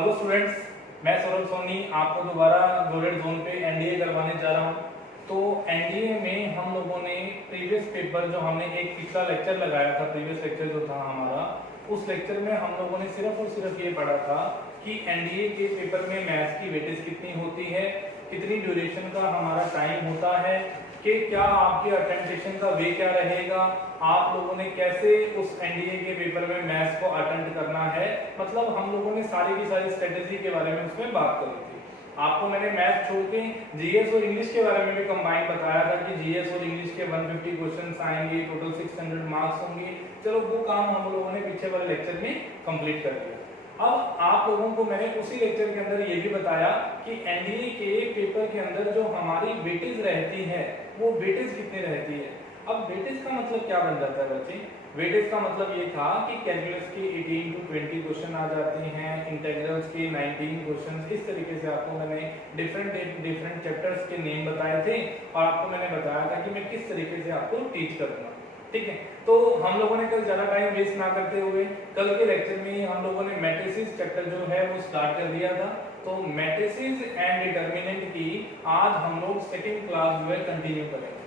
Hello students, मैं सौरभ सोनी आपको दोबारा गोल्डन जोन पे एनडीए करवाने जा रहा हूँ। तो एनडीए में हम लोगों ने प्रीवियस पेपर जो हमने एक पिछला लेक्चर लगाया था, प्रीवियस लेक्चर जो था हमारा, उस लेक्चर में हम लोगों ने सिर्फ और सिर्फ ये पढ़ा था कि एनडीए के पेपर में मैथ्स की वेटेज कितनी होती है, कितनी ड्यूरेशन का हमारा टाइम होता है, कि क्या आपके अटेंडेशन का वे क्या रहेगा, आप लोगों ने कैसे उस एनडीए के पेपर में मैथ्स को अटेंड करना है। मतलब हम लोगों ने सारी की सारी स्ट्रेटेजी के बारे में उसमें बात करी थी। आपको मैंने मैथ्स छोड़ के जीएस और इंग्लिश के बारे में भी कंबाइन बताया था कि जीएस और इंग्लिश के 150 क्वेश्चंस आएंगे, टोटल 600 मार्क्स होंगे। चलो वो काम हम लोगों ने पीछे वाले लेक्चर में कंप्लीट कर दिया। अब आप लोगों को मैंने उसी लेक्चर के अंदर ये भी बताया कि एनडीए के पेपर के अंदर जो हमारी वेटेज रहती है वो वेटेज कितनी रहती है। अब वेटेज का मतलब क्या बन जाता है बच्चे? वेटेज का मतलब ये था कि कैलकुलस के 18 to 20 क्वेश्चन आ जाते हैं, इंटीग्रल्स के 19 क्वेश्चन। इस तरीके से आपको मैंने डिफरेंट चैप्टर्स के नेम बताए थे और आपको मैंने बताया था कि मैं किस तरीके से आपको टीच करूंगा। ठीक है, तो हम लोगों ने कल ज्यादा टाइम वेस्ट ना करते हुए कल के लेक्चर में हम लोगों ने मैट्रिसेस चैप्टर जो है वो स्टार्ट कर दिया था। तो मैट्रिसेस एंड डिटरमिनेंट की आज हम लोग सेकंड क्लास जो है कंटिन्यू करेंगे।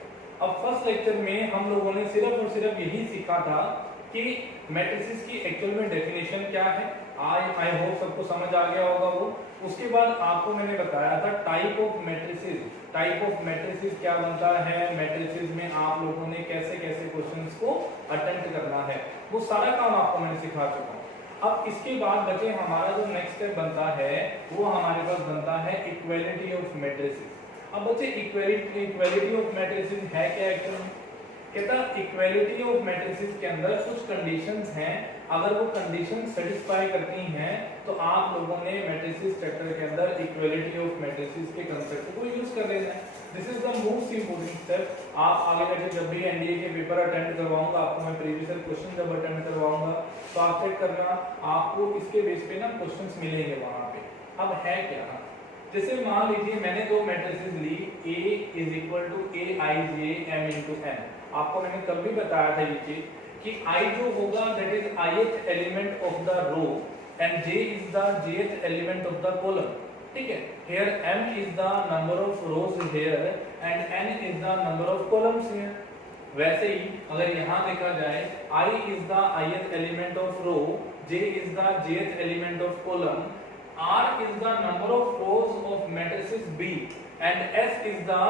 अब फर्स्ट लेक्चर में हम लोगों ने सिर्फ और सिर्फ यही सीखा था कि मैट्रिसेस की एक्चुअल में डेफिनेशन क्या है। आई होप सबको समझ आ गया होगा वो। उसके बाद आपको मैंने बताया था type of matrices, type of matrices क्या बनता है, मैट्रिसेस में आप लोगों ने कैसे कैसे क्वेश्चंस को अटेम्प्ट करना है, वो सारा काम आपको मैंने सिखा चुका हूं। अब इसके बाद बचे हमारा जो नेक्स्ट स्टेप बनता है वो हमारे पास बनता है इक्वालिटी ऑफ मैट्रिसेस। अब बच्चे इक्वालिटी ऑफ मैट्रिसेस है क्या एक्चुअली? कहता इक्वालिटी ऑफ मैट्रिसेस के अंदर कुछ कंडीशंस हैं, अगर वो कंडीशन सेटिस्फाई करती हैं तो आप लोगों ने मैट्रिसेस चैप्टर के अंदर इक्वालिटी ऑफ मैट्रिसेस के कांसेप्ट को यूज कर लेना है। This is the most important step. आप आगे जाके जब भी एनडीए के पेपर अटेंड करवाऊंगा, आपको मैं प्रीवियस क्वेश्चन जब अटेंड करवाऊंगा तो आप चेक करना, आपको इसके बेस पे ना क्वेश्चंस मिलेंगे वहां पे। अब है क्या, जैसे मान लीजिए मैंने दो मैट्रिसेस ली, A is equal to Aij m into n। आपको मैंने कल भी बताया था ये चीज कि I जो होगा that is ith element of the row and J is the jth element of the column. ठीक है, here m is the number of rows here and n is the number of columns here। वैसे ही अगर यहाँ देखा जाए I is the ith element of row, J is the jth element of column, R is the number of rows of matrices B and S is the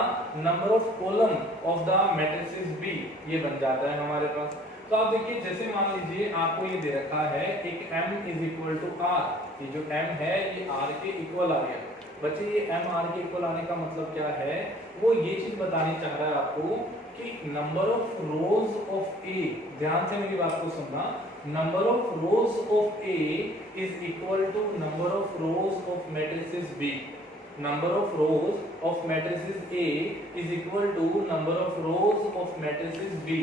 number of column of the matrices B। ये बन जाता है हमारे पास। तो आप देखिए, जैसे मान लीजिए आपको ये दे रखा है एक M is equal to R, ये जो M है ये R के इक्वल आ गया। बच्चे ये M R के इक्वल आने का मतलब क्या है? वो ये चीज बतानी चाह रहा है आपको कि number of rose of A, ध्यान से मेरी बात को सुनना, number of rows of A is equal to number of rows of matrices B। number of rows of matrices A is equal to number of rows of matrices B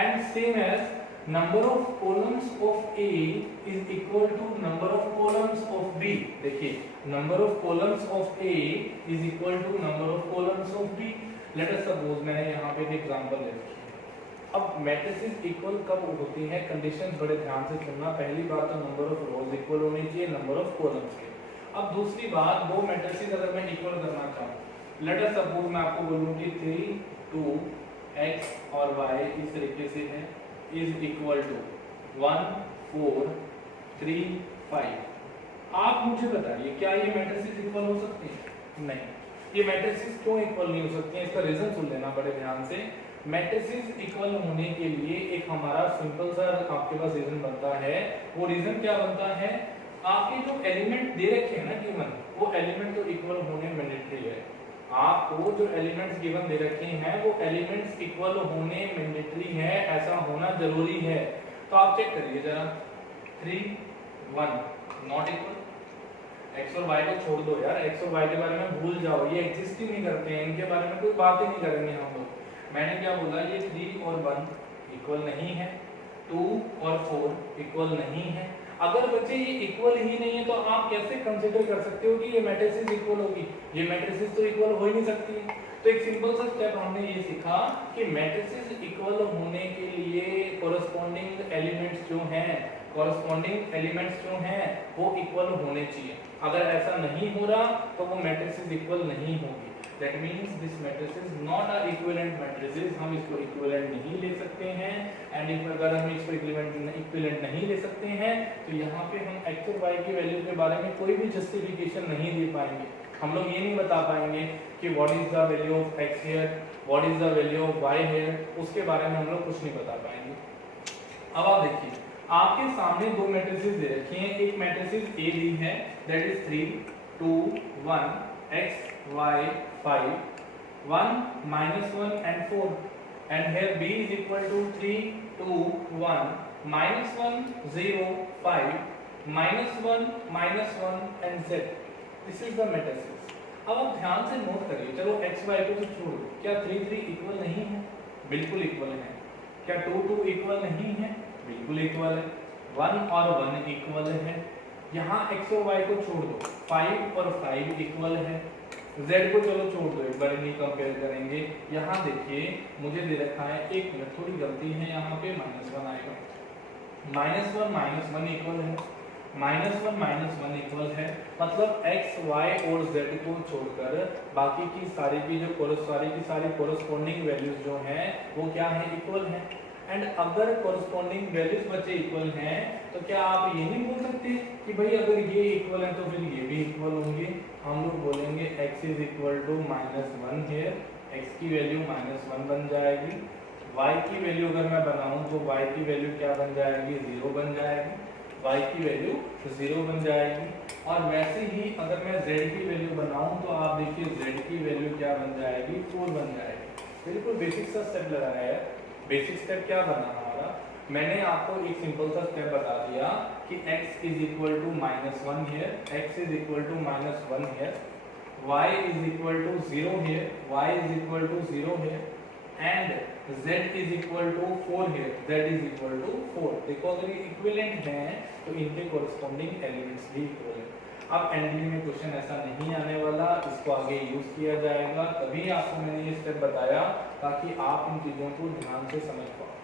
and same as number of columns of A is equal to number of columns of B। देखिए, number of columns of A is equal to number of columns of B। let us suppose मैंने यहाँ पे एक example ले रखी है। अब matrices equal कब होती हैं? कंडीशंस बड़े ध्यान से सुनना। पहली बात तो नंबर ऑफ रोज इक्वल होनी चाहिए नंबर ऑफ कॉलम्स के। अब दूसरी बात, दो मैट्रिसेस अगर मैं इक्वल करना चाहूँ, लेट अस सपोज मैं आपको बोलूँ कि 3 2 x और y इस तरीके से है इज इक्वल टू 1 4 3 5। आप मुझे बताइए क्या ये मैट्रिसेस इक्वल हो सकती है? नहीं। ये मैट्रिसेस क्यों इक्वल नहीं हो सकती हैं? इसका रीजन सुन लेना बड़े ध्यान से। मैट्रिसेस इक्वल होने के लिए एक हमारा सिंपल सा आपके पास रीजन बनता है। वो रीजन क्या बनता है? आपके जो एलिमेंट दे रखे हैं ना गिवन, वो एलिमेंट तो इक्वल होने मैंडेटरी है। आपको जो एलिमेंट्स गिवन दे रखे हैं वो एलिमेंट्स इक्वल होने मैंडेटरी है, ऐसा होना जरूरी है। तो आप चेक करिए जरा, 3 1 नॉट इक्वल। एक्स और वाई को छोड़ दो यार, एक्स और वाई के बारे में भूल जाओ, ये एग्जिस्ट ही नहीं करते हैं, इनके बारे में कोई बात ही नहीं करेंगे हम लोग। मैंने क्या बोला, ये 3 और 1 इक्वल नहीं है, 2 और 4 इक्वल नहीं है। अगर बच्चे ये इक्वल ही नहीं है तो आप कैसे कंसीडर कर सकते हो कि ये मैट्रिसेस इक्वल होगी? ये मैट्रिसेस तो इक्वल हो ही नहीं सकती है। तो एक सिंपल सा स्टेप हमने ये सीखा कि मैट्रिसेस इक्वल होने के लिए कोरस्पॉन्डिंग एलिमेंट्स जो हैं कॉरस्पॉन्डिंग एलिमेंट्स जो हैं वो इक्वल होने चाहिए। अगर ऐसा नहीं हो रहा तो वो मैट्रिसेस इक्वल नहीं होगी। That means this matrices not are equivalent matrices, हम इसको इक्विवेलेंट नहीं ले सकते हैं। एंड इफ अगर हम इसको इक्विवेलेंट नहीं ले सकते हैं तो यहाँ पे हम x और y की वैल्यू के बारे में कोई भी जस्टिफिकेशन नहीं दे पाएंगे। हम लोग ये नहीं बता पाएंगे कि what is the value of x here, what is the value of y here, उसके बारे में हम लोग कुछ नहीं बता पाएंगे। अब आप देखिए, आपके सामने दो मैट्रिसेस दे रखी हैं। एक मैट्रिसेस A दी है that is 3 2 1 x y 5 1 -1 and 4, and here B is equal to 3 2 1 -1 0 5 -1 and z। This is the matrices. अब आप ध्यान से नोट करिए, चलो x y को तो छोड़ दो, क्या 3 3 इक्वल नहीं है? बिल्कुल इक्वल है। क्या 2 2 इक्वल नहीं है? बिल्कुल इक्वल है। 1 और 1 इक्वल है। यहाँ x और y को छोड़ दो, 5 और 5 इक्वल है। z को चलो छोड़ दो, एक बार इन्हीं कंपेयर करेंगे। यहाँ देखिए मुझे दे रखा है, एक मिनट थोड़ी गलती है, यहाँ पे -1 आएगा। -1 इक्वल है, -1 इक्वल है, मतलब x y और z को छोड़कर बाकी की सारी की जो कोरस्पॉन्डिंग वैल्यूज जो हैं वो क्या है? इक्वल है। एंड अगर कोरस्पॉन्डिंग वैल्यूज बच्चे इक्वल हैं तो क्या आप ये नहीं बोल सकते कि भाई अगर ये इक्वल है तो फिर ये भी इक्वल होंगे? हम लोग बोलेंगे x is equal to -1 here, x की वैल्यू -1 बन जाएगी। y की वैल्यू अगर मैं बनाऊं तो y की वैल्यू क्या बन जाएगी? 0 बन जाएगी। y की वैल्यू 0 बन जाएगी। और वैसे ही अगर मैं z की वैल्यू बनाऊं तो आप देखिए z की वैल्यू क्या बन जाएगी? 4 बन जाएगी। बिल्कुल बेसिक सा स्टेप लगाया है। बेसिक स्टेप क्या बना हमारा? मैंने आपको एक सिंपल सा स्टेप बता दिया कि x is equal to -1 here, x is equal to -1 here, y is equal to 0 here, y is equal to 0 here, and z is equal to 4 here, z is equal to 4। देखो अगर ये equivalent हैं तो इनके corresponding elements भी equal है। अब NDA में क्वेश्चन ऐसा नहीं आने वाला, इसको आगे यूज किया जाएगा, तभी आपको मैंने ये स्टेप बताया ताकि आप इन चीजों को ध्यान से समझ पाओ।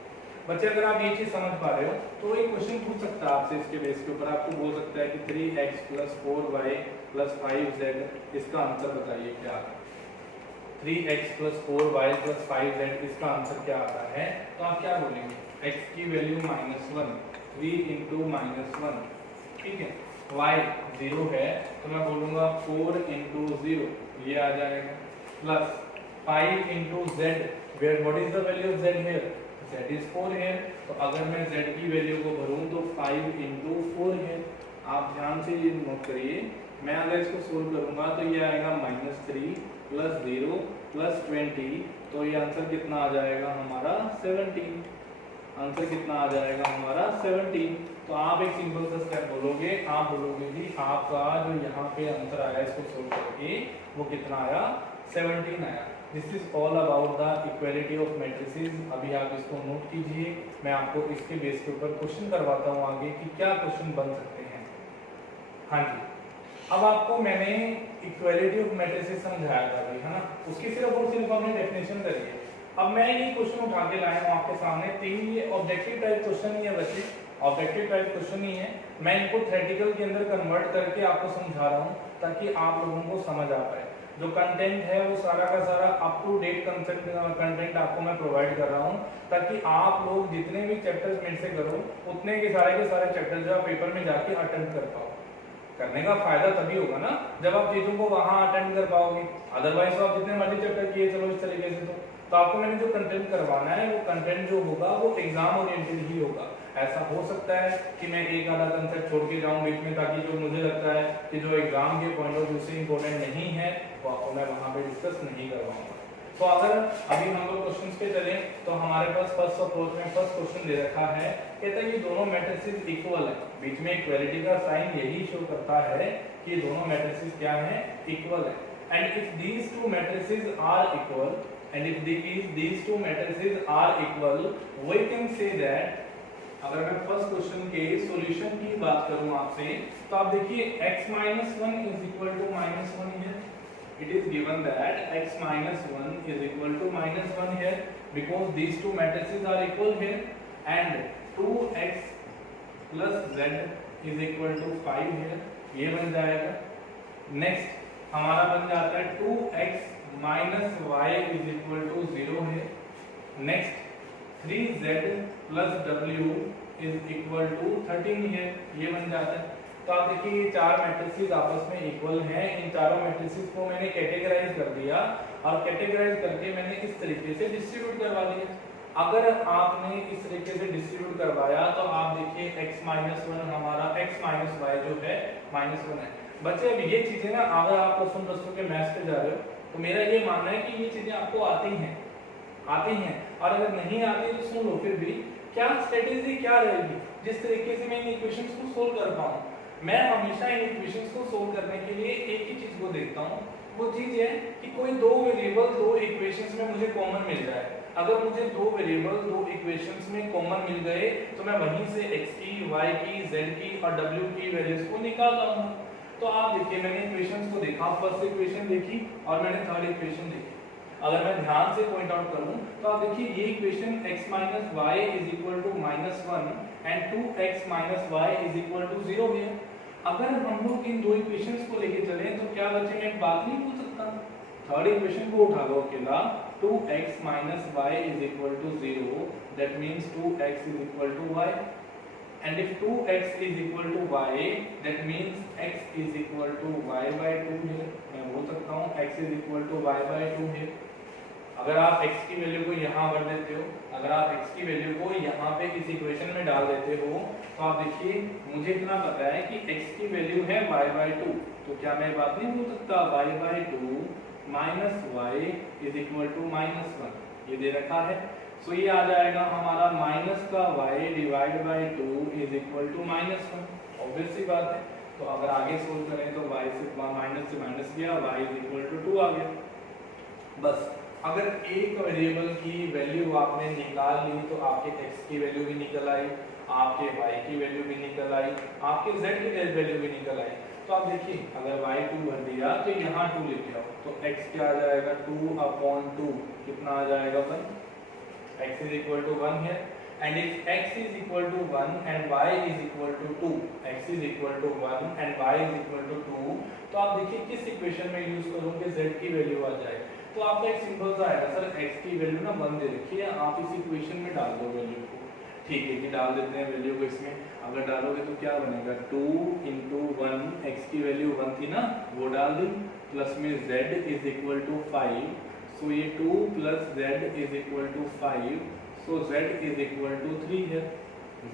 बच्चे अगर आप ये चीज समझ पा रहे हो तो एक क्वेश्चन पूछ सकता है आपसे, इसके बेस के ऊपर आपको बोल सकता है कि 3x + 4y + 5z, इसका आंसर बताइए क्या आता है? 3x + 4y + 5z, इसका आंसर क्या आता है? तो आप क्या बोलेंगे? x की वैल्यू -1, 3 × -1, ठीक है, y 0 है तो मैं बोलूंगा 4 × 0, ये आ जाएगा, plus 5 × z, where what is the value of z here? z is 4 here. तो अगर मैं z की वैल्यू को भरूं तो 5 × 4 है। आप ध्यान से ये नोट करिए, मैं अगर इसको सोल्व करूंगा तो ये आएगा -3 + 0 + 20, तो ये आंसर कितना आ जाएगा हमारा? 17। आंसर कितना आ जाएगा हमारा? 17। तो आप एक सिंपल सा स्टेप बोलोगे, आप बोलोगे जी आपका जो यहाँ पे आंसर आया इसको सोल्व करके वो कितना आया? 17 आया। This is all about the equality of matrices. अभी आप इसको नोट कीजिए, मैं आपको इसके बेस के ऊपर क्वेश्चन करवाता हूँ आगे कि क्या क्वेश्चन बन सकते हैं। हाँ जी, अब आपको मैंने इक्वालिटी ऑफ मैट्रिसेस समझाया था अभी, है ना? उसकी सिर्फ और सिर्फ हमने डेफिनेशन करी है। अब मैं ये क्वेश्चन उठा के लाया हूँ आपके सामने, 3 ये ऑब्जेक्टिव टाइप क्वेश्चन ही है बच्चे, ऑब्जेक्टिव टाइप क्वेश्चन ही है। मैं इनको थ्योरेटिकल के अंदर कन्वर्ट करके आपको समझा रहा हूँ ताकि आप लोगों को समझ आ पाए। जो कंटेंट है वो सारा का सारा अप टू डेट कंटेंट आपको मैं प्रोवाइड कर रहा हूँ ताकि आप लोग जितने भी चैप्टर्स मेरे से करो उतने के सारे चैप्टर जो आप पेपर में जाके अटेंड कर पाओ। करने का फायदा तभी होगा ना जब आप चीजों को वहां अटेंड कर पाओगे, अदरवाइज तो आप जितने मर्जी चैप्टर किए चलो इस तरीके से तो आपको मैंने जो कंटेंट करवाना है वो कंटेंट जो होगा वो एग्जाम ओरिएंटेड ही होगा। ऐसा हो सकता है कि मैं एक आधा कंसेप्ट छोड़ के जाऊं बीच में ताकि जो मुझे लगता है कि जो एग्जाम के पॉइंट ऑफ व्यू से इंपॉर्टेंट नहीं है वो आपको मैं वहां पे डिस्कस नहीं करवाऊंगा। तो अगर अभी हम लोग क्वेश्चंस पे चलें तो हमारे पास फर्स्ट अप्रोच में फर्स्ट क्वेश्चन दे रखा है, कहता है ये दोनों मैट्रिसेस इक्वल है। बीच में इक्वालिटी का साइन यही शो करता है कि ये दोनों मैट्रिसेस क्या है? इक्वल है। And if these two matrices are equal and if these two matrices are equal, we can say that, अगर मैं फर्स्ट क्वेश्चन के सॉल्यूशन की बात करूं आपसे तो आप देखिए x - 1 is equal to -1 here. It is given that x - 1 is equal to -1 here because these two matrices are equal here, and 2x plus z is equal to 5 है, ये बन जाएगा। नेक्स्ट हमारा बन जाता है 2x minus y is equal to 0 है। Next 3z plus w is equal to 13 है, ये बन जाता है। तो आप देखिए ये चार मैट्रिसेस आपस में इक्वल हैं। इन चारों मैट्रिसेस को मैंने कैटेगराइज कर दिया और कैटेगराइज करके मैंने इस तरीके से डिस्ट्रीब्यूट करवा दिया। अगर आपने इस तरीके से डिस्ट्रीब्यूट करवाया तो आप देखिए x माइनस 1 हमारा x माइनस वाई जो है -1 है। बच्चे अब ये चीजें ना, अगर आप +1 के मैथ्स पे जा रहे हो तो मेरा ये मानना है कि ये चीजें आपको आती हैं और अगर नहीं आती तो सुन लो। फिर भी क्या स्ट्रेटेजी क्या रहेगी, जिस तरीके से मैं इन इक्वेशंस को सोल्व कर पाऊं। मैं हमेशा इन इक्वेशंस को सोल्व करने के लिए एक ही चीज को देखता हूं, वो चीज है कि कोई दो वेरिएबल दो इक्वेशंस में मुझे कॉमन मिल जाए। अगर मुझे दो वेरिएबल दो इक्वेशंस में कॉमन मिल गए तो मैं वहीं से x की, y की, z की और w की वैल्यूज को निकाल लाऊंगा। तो आप देखिए मैंने इक्वेशंस को देखा, फर्स्ट इक्वेशन देखी और मैंने थर्ड इक्वेशन देखी। अगर मैं ध्यान से पॉइंट आउट करूं तो आप देखिए ये equation x minus y is equal to -1 and 2x minus y is equal to 0 है। अगर हम लोग इन दो इक्वेशंस को लेके चले तो क्या बच्चे मैं एक बात नहीं पूछ सकता, थर्ड इक्वेशन को उठा लो अकेला, 2x minus y is equal to 0, that means 2x is equal to y, and if 2x is equal to y, that means x is equal to y by 2 है। मैं बोल सकता हूँ x is equal to y by 2 है। अगर आप x की value को यहाँ भर देते हो, अगर आप x की वैल्यू को यहाँ पे इस इक्वेशन में डाल देते हो तो आप देखिए मुझे इतना पता है कि x की वैल्यू है y by 2, तो क्या मैं बात नहीं बोल सकता y by 2 minus y is equal to -1, ये दे रखा है। सो ये आ जाएगा हमारा माइनस का y divide by 2 is equal to -1। Obvious सी बात है। तो अगर आगे सोल्व करें तो y से माइनस गया, y इज इक्वल टू 2 आ गया। बस अगर एक वेरिएबल की वैल्यू आपने निकाल ली तो आपके x की वैल्यू भी निकल आई, आपके y की वैल्यू भी निकल आई, आपके z की वैल्यू भी निकल आई। तो आप देखिए अगर y 2 भर दिया तो यहाँ 2 लेके आओ तो x क्या आ जाएगा 2/2, कितना आ जाएगा 1, x इज इक्वल टू 1 है। And if x is equal to 1 and y is equal to 2, x is equal to 1 and y is equal to 2, तो आप देखिए किस इक्वेशन में यूज करोगे z की वैल्यू आ जाए। तो आपका एक सिंपल सा आएगा, सर x की वैल्यू ना 1 दे रखी है, आप इस इक्वेशन में डाल दो वैल्यू को। ठीक है कि डाल देते हैं वैल्यू को इसमें। अगर डालोगे तो क्या बनेगा 2 into 1, x की वैल्यू 1 थी ना, वो डाल दी, प्लस में z is equal to 5, so ये 2 plus z is equal to 5, so z is equal to 3 है,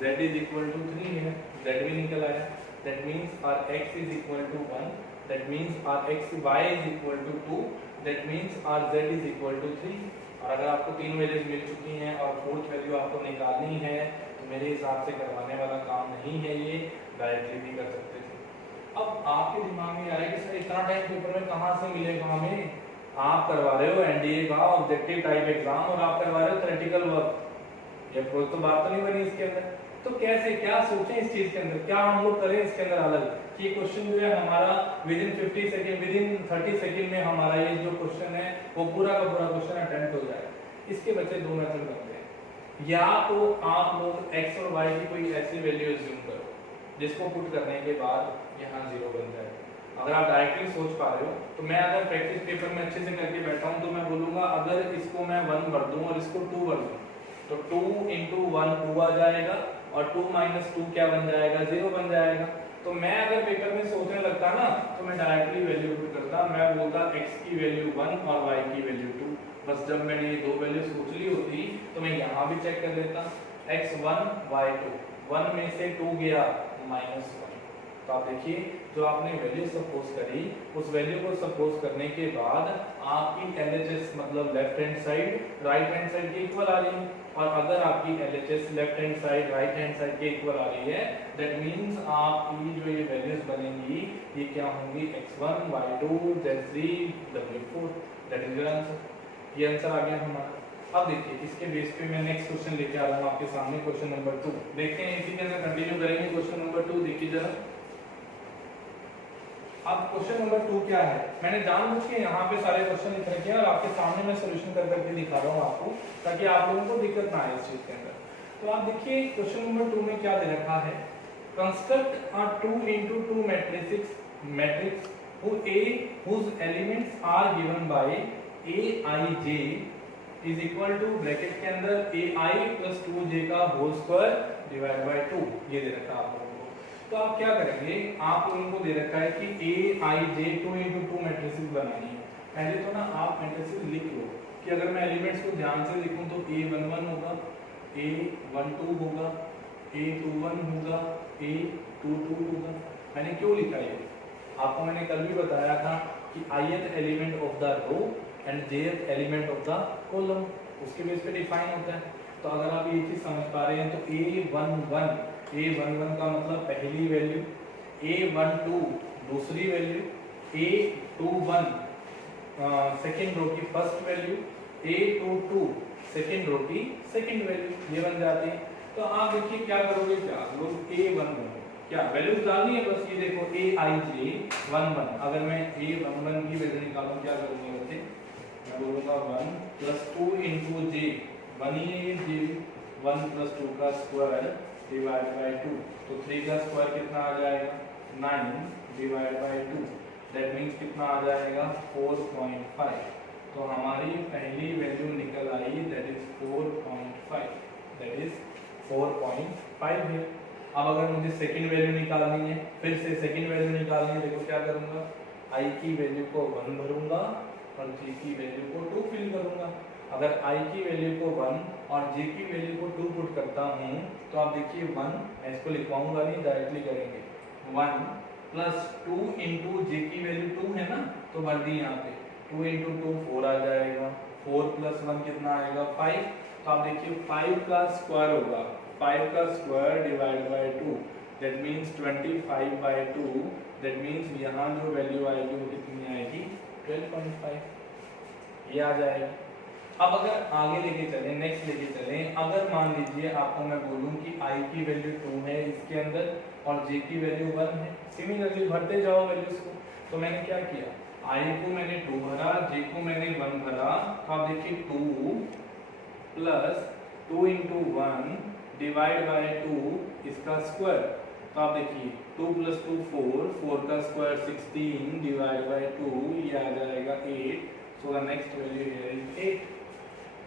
z इज इक्वल टू 3 है, z भी निकल आया। That means our x is equal to 1, that means our y is equal to 2, that means our z is equal to 3। और अगर आपको तीन values मिल चुकी हैं और फोर्थ वैल्यू आपको निकालनी है तो मेरे हिसाब से करवाने वाला काम नहीं है, ये डायरेक्टली भी कर सकते थे। अब आपके दिमाग में आ रहा है कि सर इतना टाइम पेपर में कहाँ से मिलेगा हमें, आप करवा रहे हो एनडीए का ऑब्जेक्टिव टाइप एग्जाम और आप करवा रहे हो थ्योरेटिकल वर्क, ये कोई तो बात तो नहीं बनी इसके अंदर। तो कैसे क्या सोचें इस चीज के अंदर, क्या हम लोग करें इसके अंदर अलग कि ये क्वेश्चन जो है हमारा विदिन 30 सेकंड में हमारा ये जो क्वेश्चन है वो पूरा का पूरा क्वेश्चन अटेम्प्ट हो जाए। इसके बच्चे दो मेथड बनते हैं, या तो आप लोग x और y की कोई ऐसी वैल्यू अज्यूम करो जिसको पुट करने के बाद यहाँ 0 बन जाए। अगर आप डायरेक्टली सोच पा रहे हो तो मैं अगर प्रैक्टिस पेपर में अच्छे से करके बैठा हूँ तो मैं बोलूंगा अगर इसको मैं 1 भर दूं और इसको 2 भर दूं तो 2 into 1 2 आ जाएगा और 2 minus 2 क्या बन जाएगा 0 बन जाएगा। तो मैं अगर पेपर में सोचने लगता ना तो मैं डायरेक्टली वैल्यू पुट करता, मैं बोलता x की वैल्यू 1 और y की वैल्यू 2। बस जब मैंने ये दो वैल्यू सोच ली होती तो मैं यहाँ भी चेक कर लेता x1 y2, 1 में से 2 गया -1। तो आप देखिए जो आपने वैल्यू सपोज करी उस वैल्यू को सपोज करने के बाद आपकी LHS मतलब left hand side right hand side के इक्वल आ रही है, और अगर आपकी LHS left hand side right hand side के इक्वल आ रही है दैट मींस आपकी जो ये वैल्यूज बनेंगी ये क्या होंगी x1 y2 z3 w4, that is your answer. ये आंसर आ गया हमारा। अब देखिए इसके बेस पे मैं नेक्स्ट क्वेश्चन लेके आ रहा हूँ आपके सामने, क्वेश्चन नंबर 2 देखते हैं, इसी के अंदर कंटिन्यू करेंगे। क्वेश्चन नंबर 2 देखिए जरा। अब क्वेश्चन नंबर 2 क्या है, मैंने जानबूझ के यहाँ पे सारे क्वेश्चन लिख रखे हैं और आपके सामने मैं सॉल्यूशन कर करके दिखा रहा हूँ आपको, ताकि आप लोगों को दिक्कत ना आए इस चीज के अंदर। तो आप देखिए क्वेश्चन नंबर 2 में क्या दे रखा है construct a 2 into 2 matrix whose elements are given by aij is equal to bracket के अंदर ai plus 2j का होल स्क्वायर डिवाइड बाय 2 ये दे रखा है आप लोगों को। तो आप क्या करेंगे, आप लोगों को दे रखा है कि aij 2 into 2 मैट्रिसेस बनानी है। पहले तो ना आप मैट्रिसेस लिख लो कि अगर मैं एलिमेंट्स को ध्यान से लिखूं तो a11 होगा, a12 होगा, a21 होगा, a22 होगा। मैंने क्यों लिखा है, आपको मैंने कल भी बताया था कि ith element of the row and jth element of the column उसके बेस पे डिफाइन होता है। तो अगर आप ये चीज समझ पा रहे हैं तो a11 का मतलब पहली वैल्यू, a12 दूसरी वैल्यू, a21 सेकेंड रो की first value, a22 second row की सेकेंड वैल्यू, ये बन जाते हैं। तो आप देखिए क्या करोगे, क्या लोग a11 क्या वैल्यू डालनी है, बस ये देखो aij11। अगर मैं a11 की वैल्यू निकालूं क्या करूंगा बच्चे, मैं बोलूंगा 1 plus 2 into j, 1 ही j 1 plus 2 का स्क्वायर डिवाइड बाय 2, तो 3 का स्क्वायर कितना आ जाएगा 9 डिवाइड बाय 2, दैट मींस कितना आ जाएगा 4.5। तो हमारी पहली वैल्यू निकल आई दैट इज 4.5, दैट इज 4.5 है। अब अगर मुझे सेकंड वैल्यू निकालनी है, फिर से सेकंड वैल्यू निकालनी है, देखो क्या करूंगा, i की वैल्यू को 1 भरूंगा और j की वैल्यू को 2 फिल करूंगा। अगर i की वैल्यू को 1 और j की वैल्यू को 2 पुट करता हूं तो आप देखिए 1, मैं इसको लिखवाऊंगा नहीं, डायरेक्टली करेंगे 1 प्लस 2 इंटू j की वैल्यू 2 है ना, तो भर दी यहाँ पे 2 इंटू 2 4 आ जाएगा, 4 प्लस 1 कितना आएगा 5। तो आप देखिए 5 का स्क्वायर होगा, 5 का square divide by 2, that means 25 by 2, that means यहाँ जो वैल्यू आएगी वो कितनी आएगी 12.5, ये आ जाएगा। अब अगर आगे लेके चलें, नेक्स्ट लेके चलें, अगर मान लीजिए आपको मैं बोलूं कि i की वैल्यू 2 है इसके अंदर और j की वैल्यू 1 है, सिमिलरली भरते जाओ वैल्यूज को। तो मैंने क्या किया, i को मैंने 2 भरा, j को मैंने 1 भरा, तो आप देखिए 2 प्लस 2 इंटू 1 डिवाइड बाय 2 इसका स्क्वायर, तो आप देखिए 2 प्लस 2 4, 4 का स्क्वायर 16 डिवाइड बाय 2, ये आ जाएगा 8। So the next value here is 8।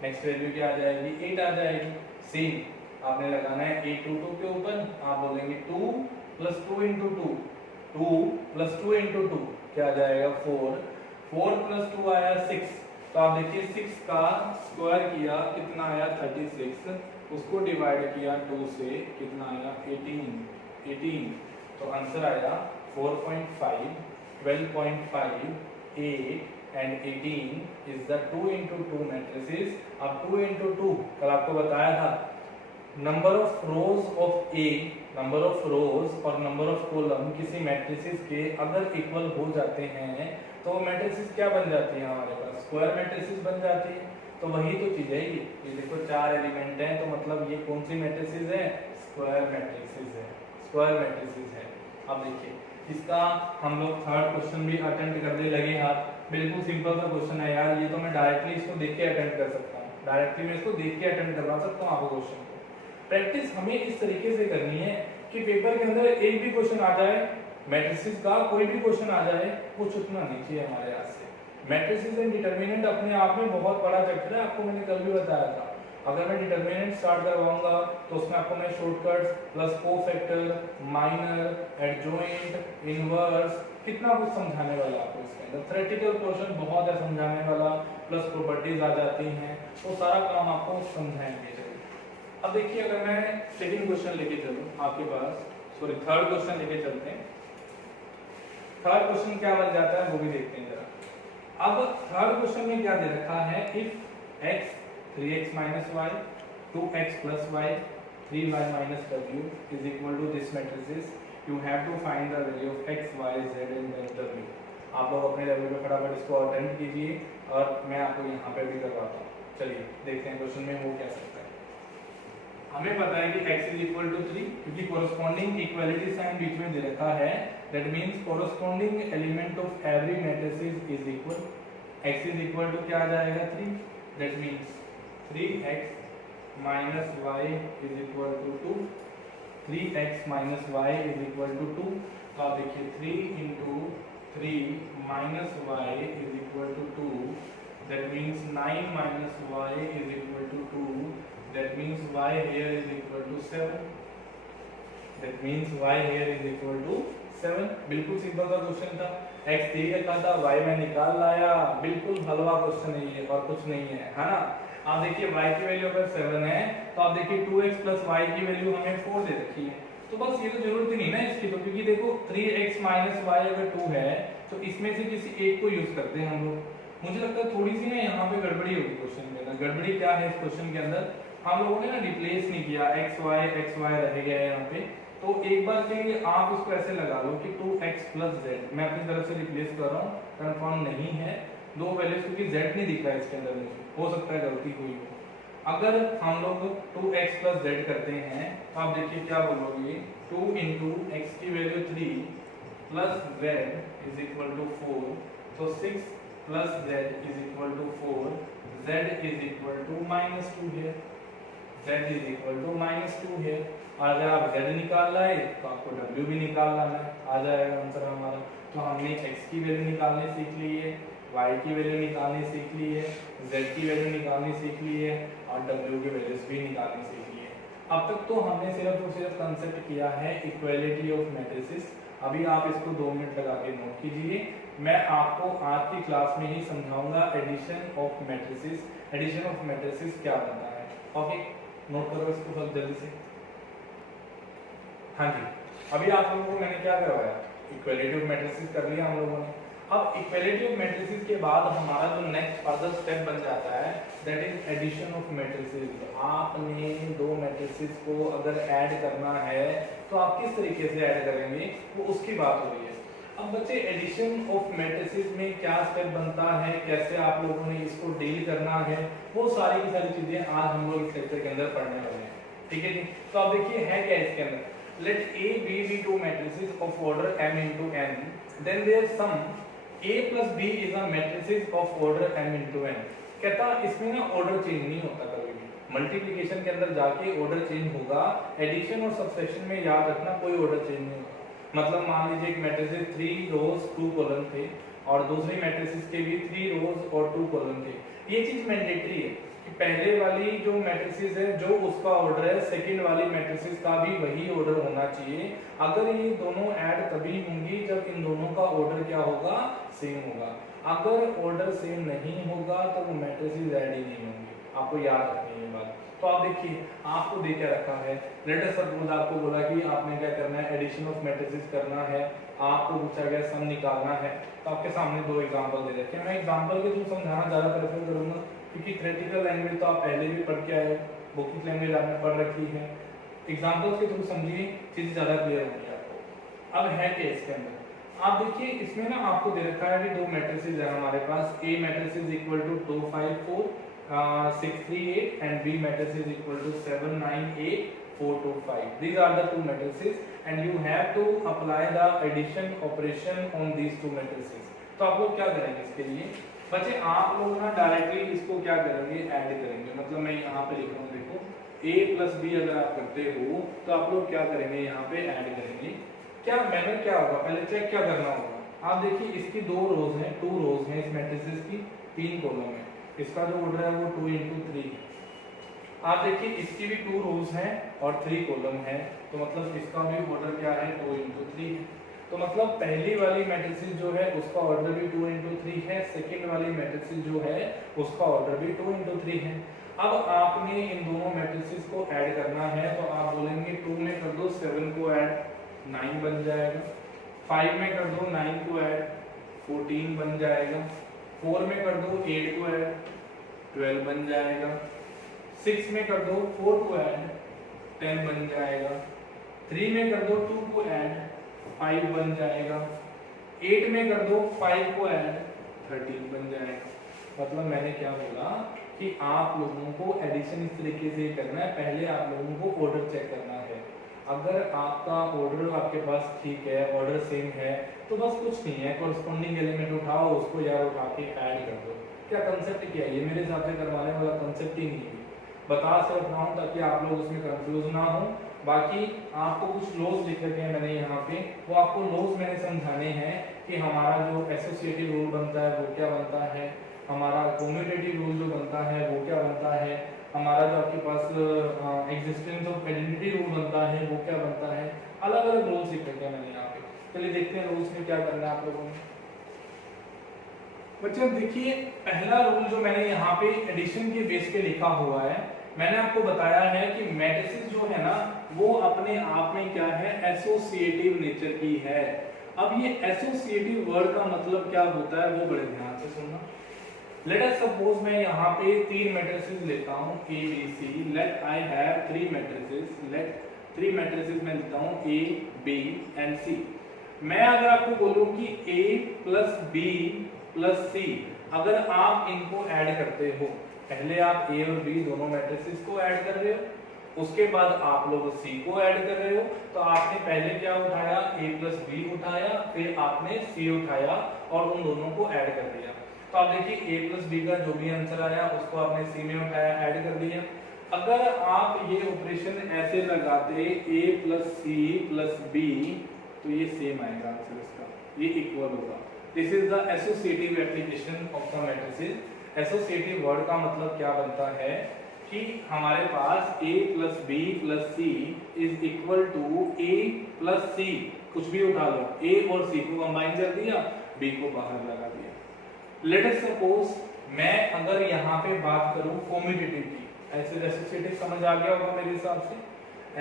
Next value क्या आ जाएगी 8 आ जाएगी। सेम आपने लगाना है a22 के ऊपर, आप बोलेंगे 2 प्लस 2 इंटू 2, 2 प्लस 2 इंटू 2 क्या आ जाएगा 4, 4 प्लस 2 आया 6। तो आप देखिए 6 का स्क्वायर किया कितना आया 36, उसको डिवाइड किया 2 से कितना आया 18। तो आंसर आया 4.5, 12.5, 8 and 18 is the 2 into 2 matrices। अब 2 into 2 कल आपको बताया था, number of rose of A, number of रोज और नंबर ऑफ कॉलम किसी मैट्रिसेस के अगर इक्वल हो जाते हैं तो मैट्रिसेस क्या बन जाती है हमारे पास, स्क्वायर मैट्रिसेस बन जाती है। तो वही तो चीज है ये देखो 4 एलिमेंट हैं, तो मतलब ये कौन सी मैट्रिसेस है, स्क्वायर मैट्रिसेस है, स्क्वायर मैट्रिसेस है। अब देखिए इसका हम लोग थर्ड क्वेश्चन भी अटेम्प्ट करने लगे हाथ, बिल्कुल सिंपल सा क्वेश्चन है यार, ये तो मैं डायरेक्टली इसको देख के अटेम्प्ट कर सकता हूँ, डायरेक्टली मैं इसको देख के अटेम्प्ट करवा सकता हूँ आपको क्वेश्चन को। प्रैक्टिस हमें इस तरीके से करनी है कि पेपर के अंदर एक भी क्वेश्चन आ जाए, मैट्रिसेस का कोई भी क्वेश्चन आ जाए, वो छूटना नहीं चाहिए हमारे हाथ से। मैट्रिसेस एंड डिटरमिनेंट अपने आप में बहुत बड़ा चैप्टर है, आपको मैंने कल भी बताया था। अगर मैं डिटरमिनेंट स्टार्ट करवाऊंगा तो उसमें आपको मैं shortcuts plus cofactor, minor, adjoint, inverse, कितना कुछ समझाने वाला आपको इसके अंदर। थ्योरेटिकल पोर्शन बहुत है समझाने वाला, प्लस प्रॉपर्टीज आ जाती हैं, तो सारा काम आपको समझाएंगे। अब देखिए अगर मैं सेकंड क्वेश्चन लेके चलूं आपके पास, सॉरी थर्ड क्वेश्चन लेके चलते हैं। थर्ड क्वेश्चन क्या बन जाता है वो भी देखते हैं जरा। अब थर्ड क्वेश्चन में क्या दे रखा है, if x 3x minus y 2x plus y 3y minus w is equal to this matrices, you have to find the value of x, y, z and then w। आप लोग अपने level पे फटाफट इसको अटेम्प्ट कीजिए और मैं आपको यहाँ पे भी करवाता हूँ। चलिए देखते हैं क्वेश्चन में हो क्या सकता है। हमें पता है कि x is equal to 3 क्योंकि कोरस्पॉन्डिंग इक्वालिटी साइन बीच में दे रखा है, that means corresponding element of every matrices is equal. x is equal to क्या आ जाएगा 3, that means 3x minus y is equal to 2। 3x minus y is equal to 2। तो आप देखिए 3 into 3 minus y is equal to 2, that means 9 minus y is equal to 2, that means y here is equal to 7, that means y here is equal to 7। बिल्कुल simple सा question था, x दे रखा था, y में निकाल लाया, बिल्कुल हलवा question है ये और कुछ नहीं है ना। आप देखिए y की वैल्यू अगर 7 है तो आप देखिए 2x प्लस y की वैल्यू हमें 4 दे रखी है, तो बस ये तो जरूरत ही नहीं ना इसकी, तो क्योंकि देखो 3x माइनस y अगर 2 है तो इसमें से किसी एक को यूज करते हैं हम लोग। मुझे लगता है थोड़ी सी ना यहाँ पे गड़बड़ी होगी क्वेश्चन के अंदर। गड़बड़ी क्या है इस क्वेश्चन के अंदर, हम लोगों ने ना रिप्लेस नहीं किया, x y रह गया है यहाँ पे। तो एक बार के लिए आप इसको ऐसे लगा लो कि 2x प्लस जेड, मैं अपनी तरफ से रिप्लेस कर रहा हूँ, कंफर्म नहीं है दो वैल्यूज, क्योंकि z नहीं दिख रहा है इसके अंदर, मुझे हो सकता है गलती हुई हो। अगर हम लोग 2x प्लस जेड करते हैं तो आप देखिए क्या बोलोगे, 2 इंटू एक्स की value 3 plus z is equal to 4, तो 6 plus z is equal to 4, z is equal to -2 है, z इज इक्वल टू -2 है। और अगर आप z निकाल लाए तो आपको w भी निकाल लाना है, आ जाएगा आंसर हमारा। तो हमने x की वैल्यू निकालनी सीख ली है, y की वैल्यू निकालनी सीख ली है, z की वैल्यू निकालनी सीख ली है और w की वैल्यूज भी निकालनी सीख ली है। अब तक तो हमने सिर्फ और सिर्फ कंसेप्ट किया है इक्वालिटी ऑफ मैट्रिसेस। अभी आप इसको 2 मिनट लगा के नोट कीजिए, मैं आपको आज की क्लास में ही समझाऊंगा addition of matrices. Addition of matrices क्या बनता है, ओके नोट करो इसको सब जल्दी से। हाँ जी, अभी आप लोगों को मैंने क्या करवाया, इक्वालिटी ऑफ मैट्रिसेस कर लिया हम लोगों ने। अब इक्वालिटी ऑफ मैट्रिसेस के बाद हमारा जो नेक्स्ट फर्दर स्टेप बन जाता है that is addition of matrices. आपने दो मैट्रिसेस को अगर ऐड करना है तो आप किस तरीके से ऐड करेंगे, वो उसकी बात हो रही है। अब बच्चे एडिशन ऑफ मैट्रिसेस में क्या स्टेप बनता है, कैसे आप लोगों ने इसको डील करना है, वो सारी की सारी चीजें आज हम लोग इस लेक्चर के अंदर पढ़ने वाले हैं, ठीक है जी। तो आप देखिए है क्या इसके अंदर, let A, B be two matrices of order m into n, then their sum A plus B is a matrices of order m into n। कहता इसमें ना ऑर्डर चेंज नहीं होता कभी भी, मल्टीप्लिकेशन के अंदर जाके ऑर्डर चेंज होगा, एडिशन और सबट्रैक्शन में याद रखना कोई ऑर्डर चेंज नहीं होगा। मतलब मान लीजिए एक मैट्रिसेस 3 रोज 2 कॉलम थे और दूसरी मैट्रिसेस के भी 3 रोज और 2 कॉलम थे। ये चीज मैंडेटरी है कि पहले वाली जो मैट्रिसेस है जो उसका ऑर्डर है, सेकंड वाली मैट्रिसेस का भी वही ऑर्डर होना चाहिए। अगर ये दोनों ऐड तभी होंगी जब इन दोनों का ऑर्डर क्या होगा, सेम होगा। अगर ऑर्डर सेम नहीं होगा तो वो मैट्रिसेस ऐड ही नहीं होंगी, आपको याद रखनी है बात। तो आप देखिए आपको दे क्या रखा है, लेट अस सपोज आपको बोला कि आपने क्या करना है, एडिशन ऑफ मैट्रिसेस करना है, आपको पूछा गया सम निकालना है। तो आपके सामने दो एग्जांपल दे रखे हैं, मैं एग्जांपल के थ्रू समझाना ज्यादा प्रेफर करूंगा क्योंकि थ्योरेटिकल लैंग्वेज तो आप पहले भी पढ़ के आए, बुकिंग लैंग्वेज आपने पढ़ रखी है, एग्जांपल्स के थ्रू समझिए चीजें ज्यादा क्लियर होंगी आपको। अब है क्या इसके अंदर, आप देखिए इसमें ना आपको दे रखा है कि दो मैट्रिसेस है हमारे पास, A matrix is equal to 2 5 4 6 3 8 and B matrix is equal to 7 9 8 4 2 5। These are the two matrices and you have to apply the addition operation on these two matrices। तो आप लोग क्या करेंगे इसके लिए बच्चे, आप लोग ना डायरेक्टली इसको क्या करेंगे, ऐड करेंगे। मतलब मैं यहाँ पे लिख रहा हूँ, देखो A प्लस बी अगर आप करते हो तो आप लोग क्या करेंगे, यहाँ पे ऐड करेंगे। क्या मैंने क्या होगा, पहले चेक क्या करना होगा। आप देखिए इसकी 2 रोज हैं, 2 रोज हैं इस मैट्रिसेस की, 3 कॉलम है, इसका जो ऑर्डर है वो 2 into 3। आप देखिए इसकी भी 2 रोज हैं और 3 कॉलम है, तो मतलब इसका भी ऑर्डर क्या है, 2 into 3 है। तो मतलब पहली वाली मैट्रिसेस जो है उसका ऑर्डर भी 2 into 3 है, सेकंड वाली मैट्रिसेस जो है उसका ऑर्डर भी 2 into 3 है। अब आपने इन दोनों मैट्रिसेस को ऐड करना है, तो आप बोलेंगे 2 में कर दो 7 को ऐड, 9 बन जाएगा, 5 में कर दो 9 को ऐड, 14 बन जाएगा, 4 में कर दो 8 को ऐड, 12 बन जाएगा, 6 में कर दो 4 को ऐड, 10 बन जाएगा, 3 में कर दो 2 को ऐड, 5 बन जाएगा, 8 में कर दो 5 को ऐड, 13 बन जाएगा। मतलब मैंने क्या बोला कि आप लोगों को एडिशन इस तरीके से करना है, पहले आप लोगों को ऑर्डर चेक करना है। अगर आपका ऑर्डर आपके पास ठीक है, ऑर्डर सेम है, तो बस कुछ नहीं है, कॉरस्पॉन्डिंग एलिमेंट उठाओ, उसको यार उठा के ऐड कर दो। क्या कंसेप्ट किया, ये मेरे हिसाब से करवाने वाला कंसेप्ट ही नहीं है, बता सिर्फ रहा हूँ ताकि आप लोग उसमें कंफ्यूज ना हो बाकी आपको कुछ लॉज लिख रखे हैं मैंने यहाँ पे, वो आपको लॉज मैंने समझाने हैं कि हमारा जो एसोसिएटिव रूल बनता है वो क्या बनता है, हमारा कम्यूटेटिव रूल जो बनता है वो क्या बनता है, हमारा जो आपके पास एग्जिस्टेंस ऑफ आइडेंटिटी रूल बनता है वो क्या बनता है, अलग अलग रूल्स लिख रखे हैं मैंने यहाँ पे। चलिए देखते हैं रूल्स में क्या करना है आप लोगों ने। बच्चे देखिए पहला रूल जो मैंने यहाँ पे एडिशन के बेस पे लिखा हुआ है, मैंने आपको बताया है कि मैट्रिसेस जो है ना वो अपने आप में क्या है, एसोसिएटिव नेचर की है। अब ये एसोसिएटिव वर्ड का मतलब क्या होता है वो बड़े ध्यान से सुनना। लेट अस सपोज मैं यहाँ पे 3 मैट्रिसेस लेता हूँ A B C, let I have 3 matrices, let 3 matrices मैं लेता हूँ A B एंड C। मैं अगर आपको बोलूं कि A plus B plus C, अगर आप इनको ऐड करते हो, पहले आप A और B दोनों मैट्रिसेस को ऐड कर रहे हो, उसके बाद आप लोग C को ऐड कर रहे हो, तो आपने पहले क्या उठाया, A प्लस B उठाया, फिर आपने C उठाया और उन दोनों को ऐड कर दिया। तो आप देखिए A प्लस B का जो भी आंसर आया उसको आपने C में उठाया, ऐड कर दिया। अगर आप ये ऑपरेशन ऐसे लगाते A plus C plus B, तो ये सेम आएगा आंसर इसका, ये इक्वल होगा। This is the associative application of the matrices. Associative word का मतलब क्या बनता है कि हमारे पास A plus B plus C is equal to A plus C, कुछ भी उठा लो, A और C को कंबाइन कर दिया, B को बाहर लगा दिया। लेट अस सपोज मैं अगर यहाँ पे बात करूं कम्यूटेटिव की, ऐसे एसोसिएटिव समझ आ गया होगा मेरे हिसाब से,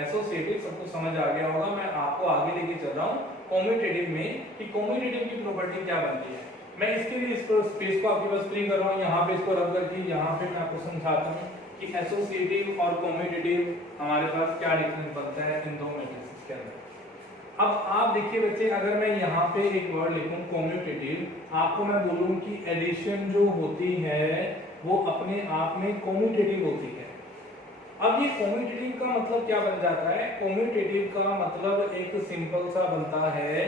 एसोसिएटिव सबको समझ आ गया होगा। मैं आपको आगे लेके चल रहा हूँ कम्यूटेटिव में कि कम्यूटेटिव की प्रॉपर्टी क्या बनती है। मैं इसके लिए इस स्पेस को आपके पास फ्री कर रहा हूँ, यहाँ पे इसको रब करके यहाँ पे मैं आपको समझाता हूँ कि एसोसिएटिव और कम्यूटेटिव हमारे पास क्या डिफरेंस बनता है इन दो मैट्रिसेस के अंदर। अब आप देखिए बच्चे, अगर मैं यहाँ पे एक वर्ड लिखूं कम्यूटेटिव, आपको मैं बोलूं कि एडिशन जो होती है वो अपने आप में कम्यूटेटिव होती है। अब ये कम्यूटेटिव का मतलब क्या बन जाता है, कम्यूटेटिव का मतलब एक सिंपल सा बनता है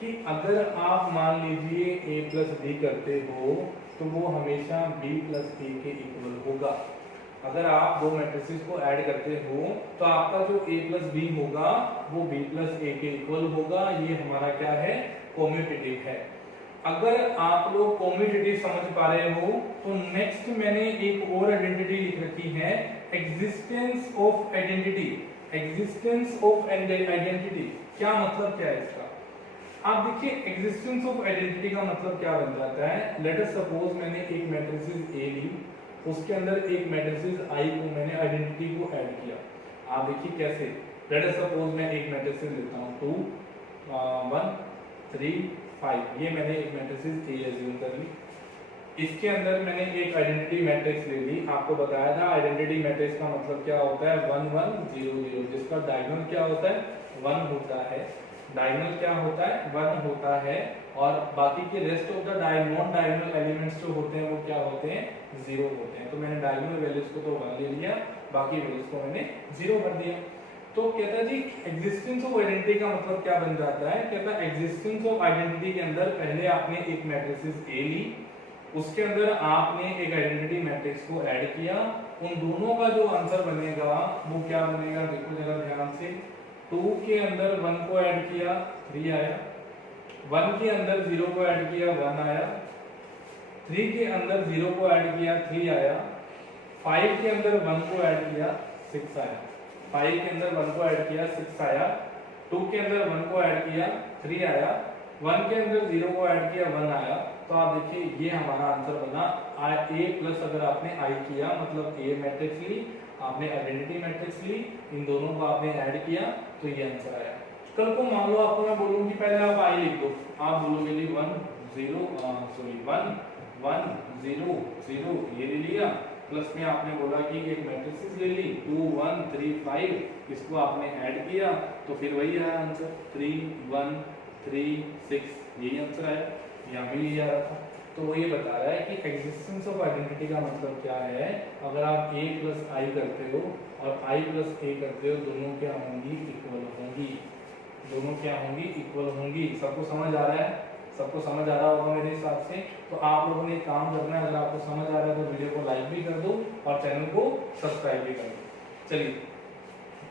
कि अगर आप मान लीजिए A प्लस B करते हो तो वो हमेशा B प्लस A के इक्वल होगा। अगर आप दो मैट्रिसेस को ऐड करते हो तो आपका जो A प्लस B होगा वो B प्लस A के इक्वल होगा। ये हमारा क्या है, कम्यूटेटिव है। अगर आप लोग कम्यूटेटिव समझ पा रहे हो तो नेक्स्ट मैंने एक और आइडेंटिटी लिख रखी है, existence of identity. Existence of identity क्या मतलब क्या है इसका, आप देखिए एग्जिस्टेंस ऑफ आइडेंटिटी का मतलब क्या बन जाता है। लेट अस सपोज मैंने एक मैट्रिसेस A ली, उसके अंदर एक मैट्रिसेस I को मैंने आइडेंटिटी को ऐड किया। आप देखिए कैसे, लेट अस सपोज मैं एक मैट्रिसेस लेता हूं 2 1 3 5, ये मैंने एक मैट्रिसेस A अज्यूम कर ली। इसके अंदर मैंने एक आइडेंटिटी मैट्रिक्स ले ली। आपको बताया था आइडेंटिटी मैट्रिक्स का मतलब क्या होता है, 1 1 0 0, जिसका डायगोनल क्या होता है 1 होता है, डायगोनल क्या होता है 1 होता है, और बाकी के rest of the non diagonal elements जो होते हैं वो क्या होते हैं 0 होते हैं। तो मैंने डायगोनल वैल्यूज को तो 1 ले लिया, बाकी वैल्यूज को मैंने 0 भर दिया। तो कहता है जी एग्जिस्टेंस ऑफ आइडेंटिटी का मतलब क्या बन जाता है, कहता है एग्जिस्टेंस ऑफ आइडेंटिटी के अंदर पहले आपने एक मैट्रिसेस A ली, उसके अंदर आपने एक आइडेंटिटी मैट्रिक्स को ऐड किया, उन दोनों का जो आंसर बनेगा वो क्या बनेगा, देखो जरा ध्यान से। 2 के अंदर 1 को ऐड किया 3 आया, 1 के अंदर 0 को ऐड किया 1 आया, 3 के अंदर 0 को ऐड किया 3 आया, 5 के अंदर 1 को ऐड किया 6 आया, 5 के अंदर 1 को ऐड किया 6 आया, 2 के अंदर 1 को ऐड किया 3 आया, 1 के अंदर 0 को ऐड किया 1 आया। तो आप देखिए ये हमारा आंसर बना A प्लस, अगर आपने I किया मतलब A मैट्रिक्स ली, आपने आइडेंटिटी मैट्रिक्स ली, इन दोनों को आपने ऐड किया तो ये आंसर आया। कल को मान लो आपको मैं बोलूं कि पहले आप I लिख दो, आप बोलोगे जी 1 0 1 0 0 ये ले लिया, प्लस में आपने बोला कि एक मैट्रिक्स ले ली 2 1 3 5, इसको आपने ऐड किया तो फिर वही आया आंसर 3 1 3 6, यही आंसर आया, यहाँ भी यही आ रहा था। तो वो ये बता रहा है कि एग्जिस्टेंस ऑफ आइडेंटिटी का मतलब क्या है, अगर आप A प्लस I करते हो और I प्लस A करते हो, दोनों क्या होंगी इक्वल होंगी, दोनों क्या होंगी इक्वल होंगी। सबको समझ आ रहा है, सबको समझ आ रहा होगा मेरे हिसाब से। तो आप लोगों ने एक काम करना है, अगर आपको समझ आ रहा है तो वीडियो को लाइक भी कर दो और चैनल को सब्सक्राइब भी कर दो। चलिए,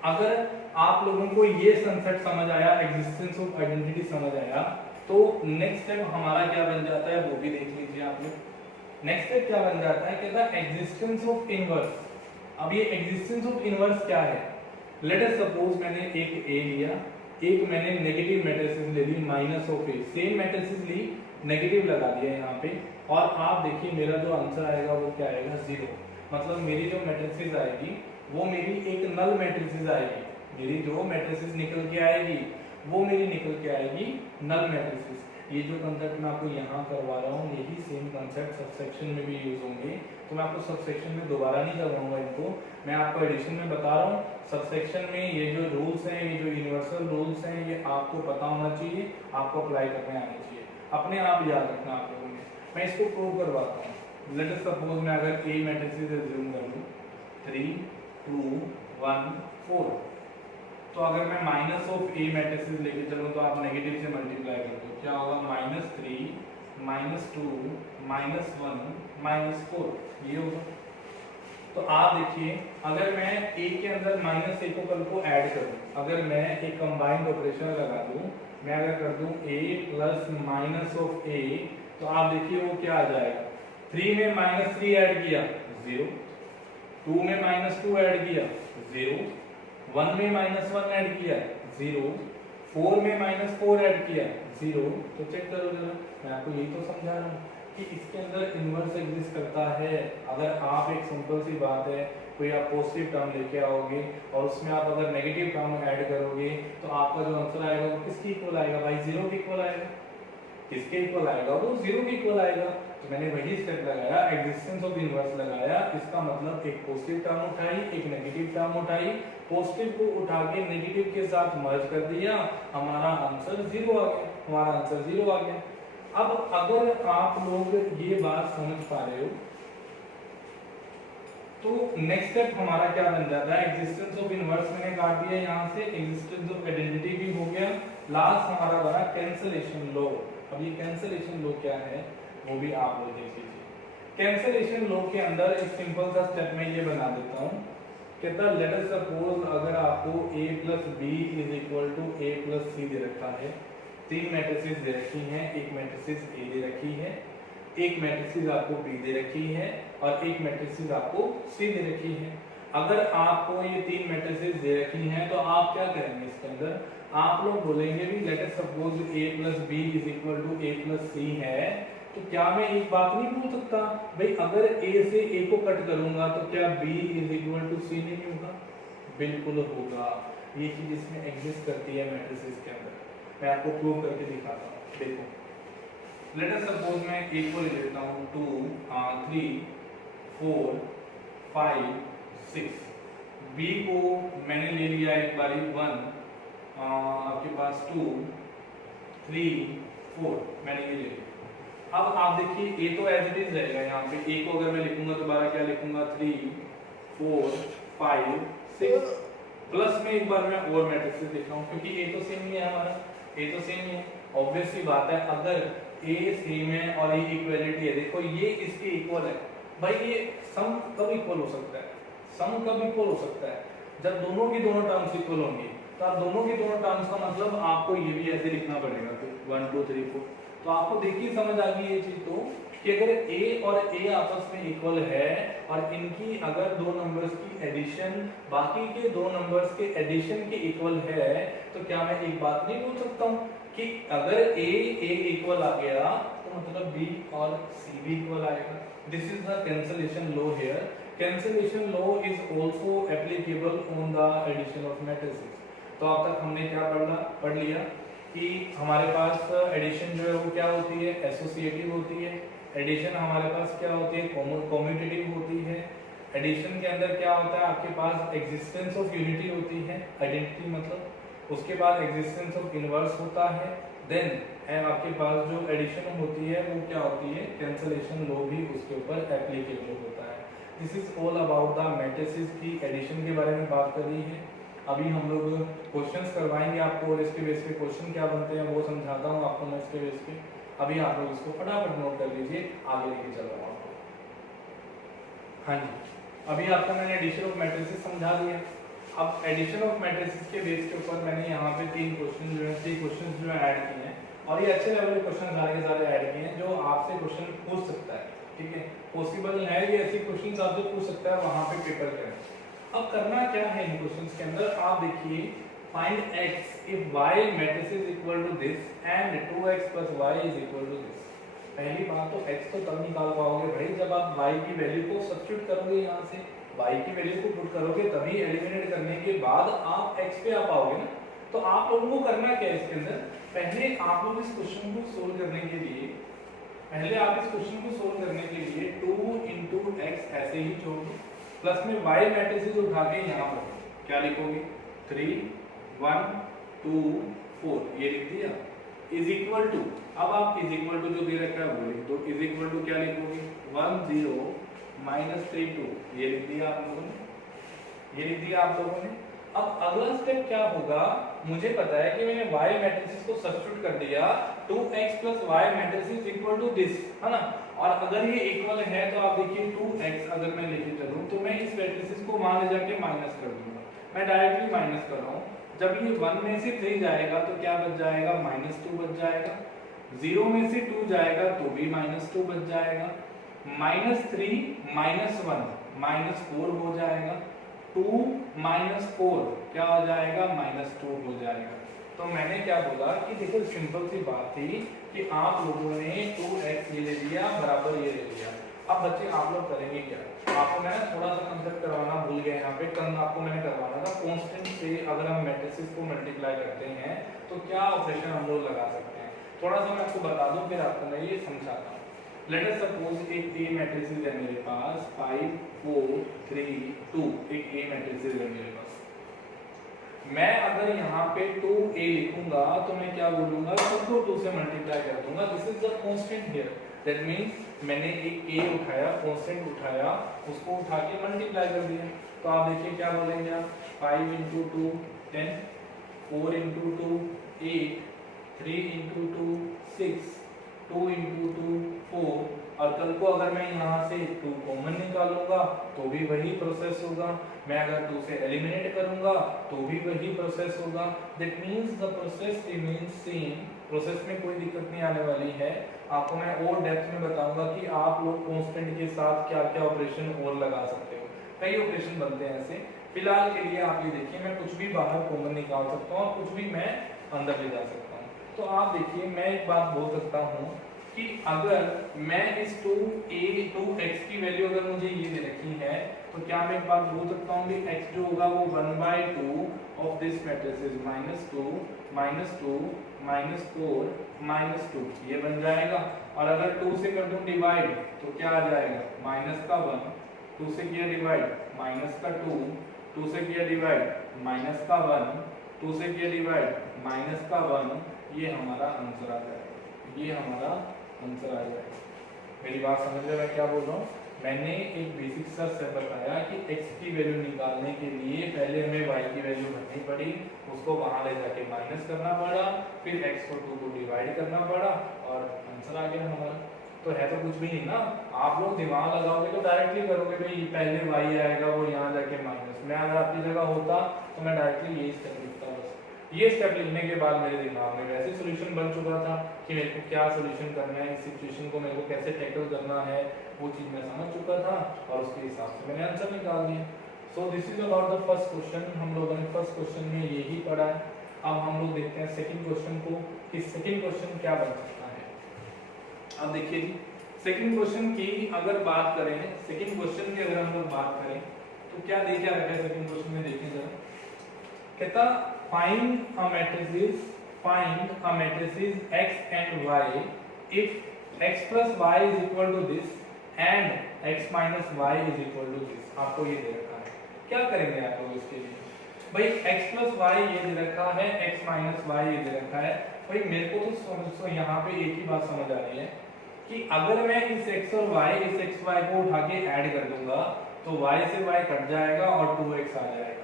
अगर आप लोगों को ये कंसेप्ट समझ आया, एग्जिस्टेंस ऑफ आइडेंटिटी समझ आया, तो नेक्स्ट स्टेप हमारा क्या बन जाता है वो भी देख लीजिए आप लोग। नेक्स्ट स्टेप क्या बन जाता है, कहता है एग्जिस्टेंस ऑफ इनवर्स। अब ये एग्जिस्टेंस ऑफ इनवर्स क्या है, लेट अस सपोज मैंने एक ए लिया, एक मैंने नेगेटिव मैट्रिसेस ले ली minus of A, same matrices ली, नेगेटिव लगा दिया यहाँ पे, और आप देखिए मेरा जो आंसर आएगा वो क्या आएगा, 0। मतलब मेरी जो मैट्रिसेस आएगी वो मेरी एक नल मैट्रिसेस आएगी, मेरी जो मैट्रिसेस निकल के आएगी वो मेरी निकल के आएगी नल मैट्रिसेस। ये जो कंसेप्ट मैं आपको यहाँ करवा रहा हूँ यही सेम कंसेप्ट सबसेक्शन में भी यूज होंगे, तो मैं आपको सबसेक्शन में दोबारा नहीं करवाऊंगा इनको, मैं आपको एडिशन में बता रहा हूँ। सबसेक्शन में ये जो रूल्स हैं, ये जो यूनिवर्सल रूल्स हैं, ये आपको पता होना चाहिए, आपको अप्लाई करने आने चाहिए, अपने आप याद रखना आप लोगों ने। मैं इसको प्रूव करवाता हूँ। लेट अस सपोज मैं अगर ए मैट्रिसेस अज्यूम कर लूँ 3 2 1 4, तो अगर मैं माइनस ऑफ ए मैट्रिसेस लेके चलूँ तो आप नेगेटिव से मल्टीप्लाई कर दो, क्या होगा, -3 -2 -1 -4, ये होगा। तो आप देखिए अगर मैं ए के अंदर माइनस ए को कल को ऐड करूं, अगर मैं एक कंबाइंड ऑपरेशन लगा दूं, मैं अगर कर दूं a प्लस माइनस ऑफ ए, तो आप देखिए वो क्या आ जाएगा, 3 में -3 ऐड किया 0, 2 में -2 ऐड किया 0, 1 में -1 ऐड किया 0, 4 में -4 ऐड किया 0। तो चेक करो जरा, मैं आपको यही तो समझा रहा हूँ कि इसके अंदर इनवर्स एग्जिस्ट करता है। अगर आप एक सिंपल सी बात है, कोई आप पॉजिटिव टर्म लेके आओगे और उसमें आप अगर नेगेटिव टर्म ऐड करोगे तो आपका जो आंसर आएगा वो किसके इक्वल आएगा भाई, 0 के इक्वल आएगा। किसके इक्वल आएगा, वो 0 के इक्वल आएगा। तो मैंने वही स्टेप लगाया, एग्जिस्टेंस ऑफ इनवर्स लगाया, इसका मतलब एक पॉजिटिव टर्म उठाई, एक नेगेटिव टर्म उठाई, पॉजिटिव को उठा के नेगेटिव के साथ मर्ज कर दिया, हमारा आंसर 0 आ गया, हमारा आंसर 0 आ गया। अब अगर आप लोग ये बात समझ पा रहे हो तो नेक्स्ट स्टेप हमारा क्या बन जाता है, एग्जिस्टेंस ऑफ इनवर्स मैंने काट दिया यहाँ से, एग्जिस्टेंस ऑफ आइडेंटिटी भी हो गया, लास्ट हमारा बना कैंसलेशन लॉ। अब ये कैंसलेशन लॉ क्या है वो भी आप लोग देख लीजिए। कैंसलेशन लॉ के अंदर एक सिंपल सा स्टेप में ये बना देता हूँ, कहता है लेट अस सपोज अगर आपको a plus B is equal to a plus C दे रखा है, 3 मैट्रिसेस दे रखी हैं, एक मैट्रिसेस A दे रखी है, एक मैट्रिसेस आपको B दे रखी है और एक मैट्रिसेस आपको C दे रखी है। अगर आपको ये 3 मैट्रिसेस दे रखी हैं तो आप क्या करेंगे, इसके अंदर आप लोग बोलेंगे भी let us suppose a plus B is equal to a plus C है, तो क्या मैं एक बात नहीं पूछ सकता भाई अगर a से a को कट करूंगा तो क्या b is equal to c नहीं होगा, बिल्कुल होगा। ये चीज इसमें एग्जिस्ट करती है मैट्रिसेस के अंदर, मैं आपको प्रूव करके दिखाता हूँ। देखो लेट अस सपोज मैं a को ले लेता हूँ 2 3 4 5 6, b को मैंने ले लिया एक बारी 1, आपके पास 2 3 4 मैंने ये ले लिया। अब आप देखिए a तो एज इट इज रहेगा, यहाँ पे a को अगर मैं लिखूंगा दोबारा क्या लिखूंगा 3 4 5 6 प्लस में एक बार मैं और मैट्रिक्स देख रहा हूँ क्योंकि a तो सेम ही है हमारा, a तो सेम ही है, ऑब्वियस सी बात है। अगर a सेम है और ये इक्वलिटी है, देखो ये इसके इक्वल है भाई, ये सम कब इक्वल हो सकता है, सम कब इक्वल हो सकता है, जब दोनों की दोनों टर्म्स इक्वल होंगी। तो आप दोनों की दोनों टर्म्स का मतलब आपको ये भी ऐसे लिखना पड़ेगा, तो 1 2 3 4। तो आपको देखिए समझ आ गई ये चीज तो कि अगर a और a आपस में इक्वल है और इनकी अगर दो नंबर्स की एडिशन बाकी के दो नंबर्स के एडिशन के इक्वल है, तो क्या मैं एक बात नहीं बोल सकता हूँ कि अगर a इक्वल आ गया तो मतलब b और c भी इक्वल आएगा। This is the cancellation law here. Cancellation law is also applicable on the addition of matrices. तो अब तक हमने क्या पढ़ लिया कि हमारे पास एडिशन जो है वो क्या होती है, एसोसिएटिव होती है। एडिशन हमारे पास क्या होती है, कम्यूटेटिव होती है। एडिशन के अंदर क्या होता है, आपके पास एग्जिस्टेंस ऑफ यूनिटी होती है, आइडेंटिटी मतलब। उसके बाद एग्जिस्टेंस ऑफ इनवर्स होता है। देन आपके पास जो एडिशन होती है वो क्या होती है, कैंसलेशन लॉ भी उसके ऊपर एप्लीकेबल होता है। This is all about the matrices की एडिशन के बारे में बात कर रही है। अभी हम लोग क्वेश्चंस करवाएंगे आपको और इसके बेस पे क्वेश्चन क्या बनते हैं वो समझाता हूँ आपको मैं इसके बेस पे। अभी आप लोग इसको फटाफट नोट कर लीजिए, आगे लेके चल रहा हूँ आपको। हाँ जी, अभी आपको मैंने एडिशन ऑफ मैट्रिसेस समझा दिया। अब एडिशन ऑफ मैट्रिसेस के बेस के ऊपर मैंने यहाँ पे 3 क्वेश्चन जो है ऐड किए हैं, और ये अच्छे लेवल के क्वेश्चन सारे के सारे ऐड किए हैं जो आपसे क्वेश्चन पूछ सकता है, ठीक है, पॉसिबल है ये ऐसे क्वेश्चन आपसे पूछ सकता है वहां पे पेपर करें। अब करना क्या है इन क्वेश्चंस के अंदर, आप देखिए find x if y matrix is equal to this and 2x plus y is equal to this। पहली बात तो x तो तब निकाल पाओगे भाई जब आप y की वैल्यू को सब्स्टिट्यूट करोगे, यहाँ से y की वैल्यू को पुट करोगे, तभी एलिमिनेट करने के बाद आप x पे आ पाओगे ना। तो आप लोगों को करना क्या है इसके अंदर, पहले आप लोग इस क्वेश्चन को सोल्व करने के लिए 2 into x ऐसे ही छोड़ दो, प्लस में y मैट्रिसेस उठा के यहाँ पर क्या लिखोगे 3 1 2 4 ये लिख दिया, इज इक्वल टू, अब आप इज इक्वल टू जो दे रखा है वो लिख दो, इज इक्वल टू क्या लिखोगे 1 0 माइनस 3 2 ये लिख दिया आप लोगों ने, अब अगला स्टेप क्या होगा, मुझे पता है कि मैंने y मैट्रिसेस को सब्स्टिट्यूट कर दिया 2x plus y matrices equal to this, है ना, और अगर ये इक्वल है तो आप देखिए 2x अगर मैं लेके चलूं तो मैं इस मैट्रिसेस को वहां ले जाके माइनस कर दूंगा, मैं डायरेक्टली माइनस कर रहा हूं, जब ये 1 में से 3 जाएगा तो क्या बच जाएगा -2 बच जाएगा, 0 में से 2 जाएगा तो भी -2 बच जाएगा, -3 -1 -4 हो जाएगा, 2 -4 क्या हो जाएगा -2 हो जाएगा। तो मैंने क्या बोला कि देखो सिंपल सी बात थी कि आप लोगों ने 2x ये ले लिया बराबर ये ले लिया। अब बच्चे आप लोग करेंगे क्या, आपको मैं थोड़ा सा कंसेप्ट करवाना भूल गया यहाँ पे, कल आपको मैंने करवाना था कांस्टेंट से अगर हम मैट्रिसेस को मल्टीप्लाई करते हैं तो क्या ऑपरेशन हम लोग लगा सकते हैं, थोड़ा सा मैं आपको बता दूं फिर आपको मैं ये समझाता हूँ। लेट अस सपोज एक A मैट्रिसेस है मेरे पास 5 4 3 2, एक A मैट्रिसेस है मेरे पास, मैं अगर यहाँ पे 2a लिखूंगा तो मैं क्या बोलूंगा, सबको 2 से मल्टीप्लाई कर दूंगा, this is the constant here, that means मैंने एक a उठाया, कांस्टेंट उठाया, उसको उठा के मल्टीप्लाई कर दिया, तो आप देखिए क्या बोलेंगे आप 5 into 2 10, 4 into 2 8, 3 into 2 6, 2 into 2 4, और कल को अगर मैं यहाँ से 2 कॉमन निकालूंगा तो भी वही प्रोसेस होगा, मैं अगर 2 से एलिमिनेट करूंगा तो भी वही प्रोसेस होगा, that means the process remains same, process में कोई दिक्कत नहीं आने वाली है। आपको मैं और डेप्थ में बताऊंगा कि आप लोग कांस्टेंट के साथ क्या क्या ऑपरेशन और लगा सकते हो, कई ऑपरेशन बनते हैं ऐसे। फिलहाल के लिए आप ये देखिए मैं कुछ भी बाहर कॉमन निकाल सकता हूँ और कुछ भी मैं अंदर ले जा सकता हूँ। तो आप देखिए मैं एक बात बोल सकता हूँ कि अगर मैं इस 2x की वैल्यू अगर मुझे ये दे रखी है तो क्या मैं एक बात बोल सकता हूँ कि x जो होगा वो 1/2 ऑफ दिस मैट्रिसेस -2 -2 -4 -2 ये बन जाएगा, और अगर 2 से कर दूं डिवाइड तो क्या आ जाएगा -1, 2 से किया डिवाइड -2, 2 से किया डिवाइड -1, 2 से किया डिवाइड -1, ये हमारा आंसर आ जाएगा, ये हमारा आंसर आ जाएगा। मेरी बात समझ रहे मैं क्या बोल रहा हूँ, मैंने एक बेसिक सा स्टेप बताया कि x की वैल्यू निकालने के लिए पहले हमें y की वैल्यू भरनी पड़ी, उसको वहां ले जाके माइनस करना पड़ा, फिर x को 2 को डिवाइड करना पड़ा और आंसर आ गया हमारा। तो है तो कुछ भी नहीं ना, आप लोग दिमाग लगाओगे तो डायरेक्टली करोगे भाई पहले y आएगा वो यहाँ जाके माइनस, मैं अगर आपकी जगह होता तो मैं डायरेक्टली यही स्टेप लिखता बस। ये स्टेप लिखने के बाद मेरे दिमाग में वैसे सॉल्यूशन बन चुका था कि मेरे को क्या सॉल्यूशन करना है, इस सिचुएशन को मेरे को कैसे टैकल करना है, वो चीज़ मैं समझ चुका था और उसके हिसाब से मैंने आंसर निकाल दिया। So this is about the first question, हम लोगों ने फर्स्ट क्वेश्चन में यही पढ़ा है। अब हम लोग देखते हैं सेकंड क्वेश्चन को कि सेकंड क्वेश्चन क्या बन सकता है। अब देखिए जी सेकंड क्वेश्चन की अगर बात करें, सेकंड क्वेश्चन की अगर हम लोग बात करें तो क्या दे क्या रखा है सेकंड क्वेश्चन में, देखिए जरा, कहता find a matrices x and y if x plus y is equal to this and x minus y is equal to this। आपको ये दे रखा है, क्या करेंगे आप लोग इसके लिए, भाई x plus y ये दे रखा है, x minus y ये दे रखा है। भाई मेरे को तो यहाँ पे एक ही बात समझ आ रही है कि अगर मैं इस x और y इस x y को उठा के ऐड कर दूंगा तो y से y कट जाएगा और 2x आ जाएगा।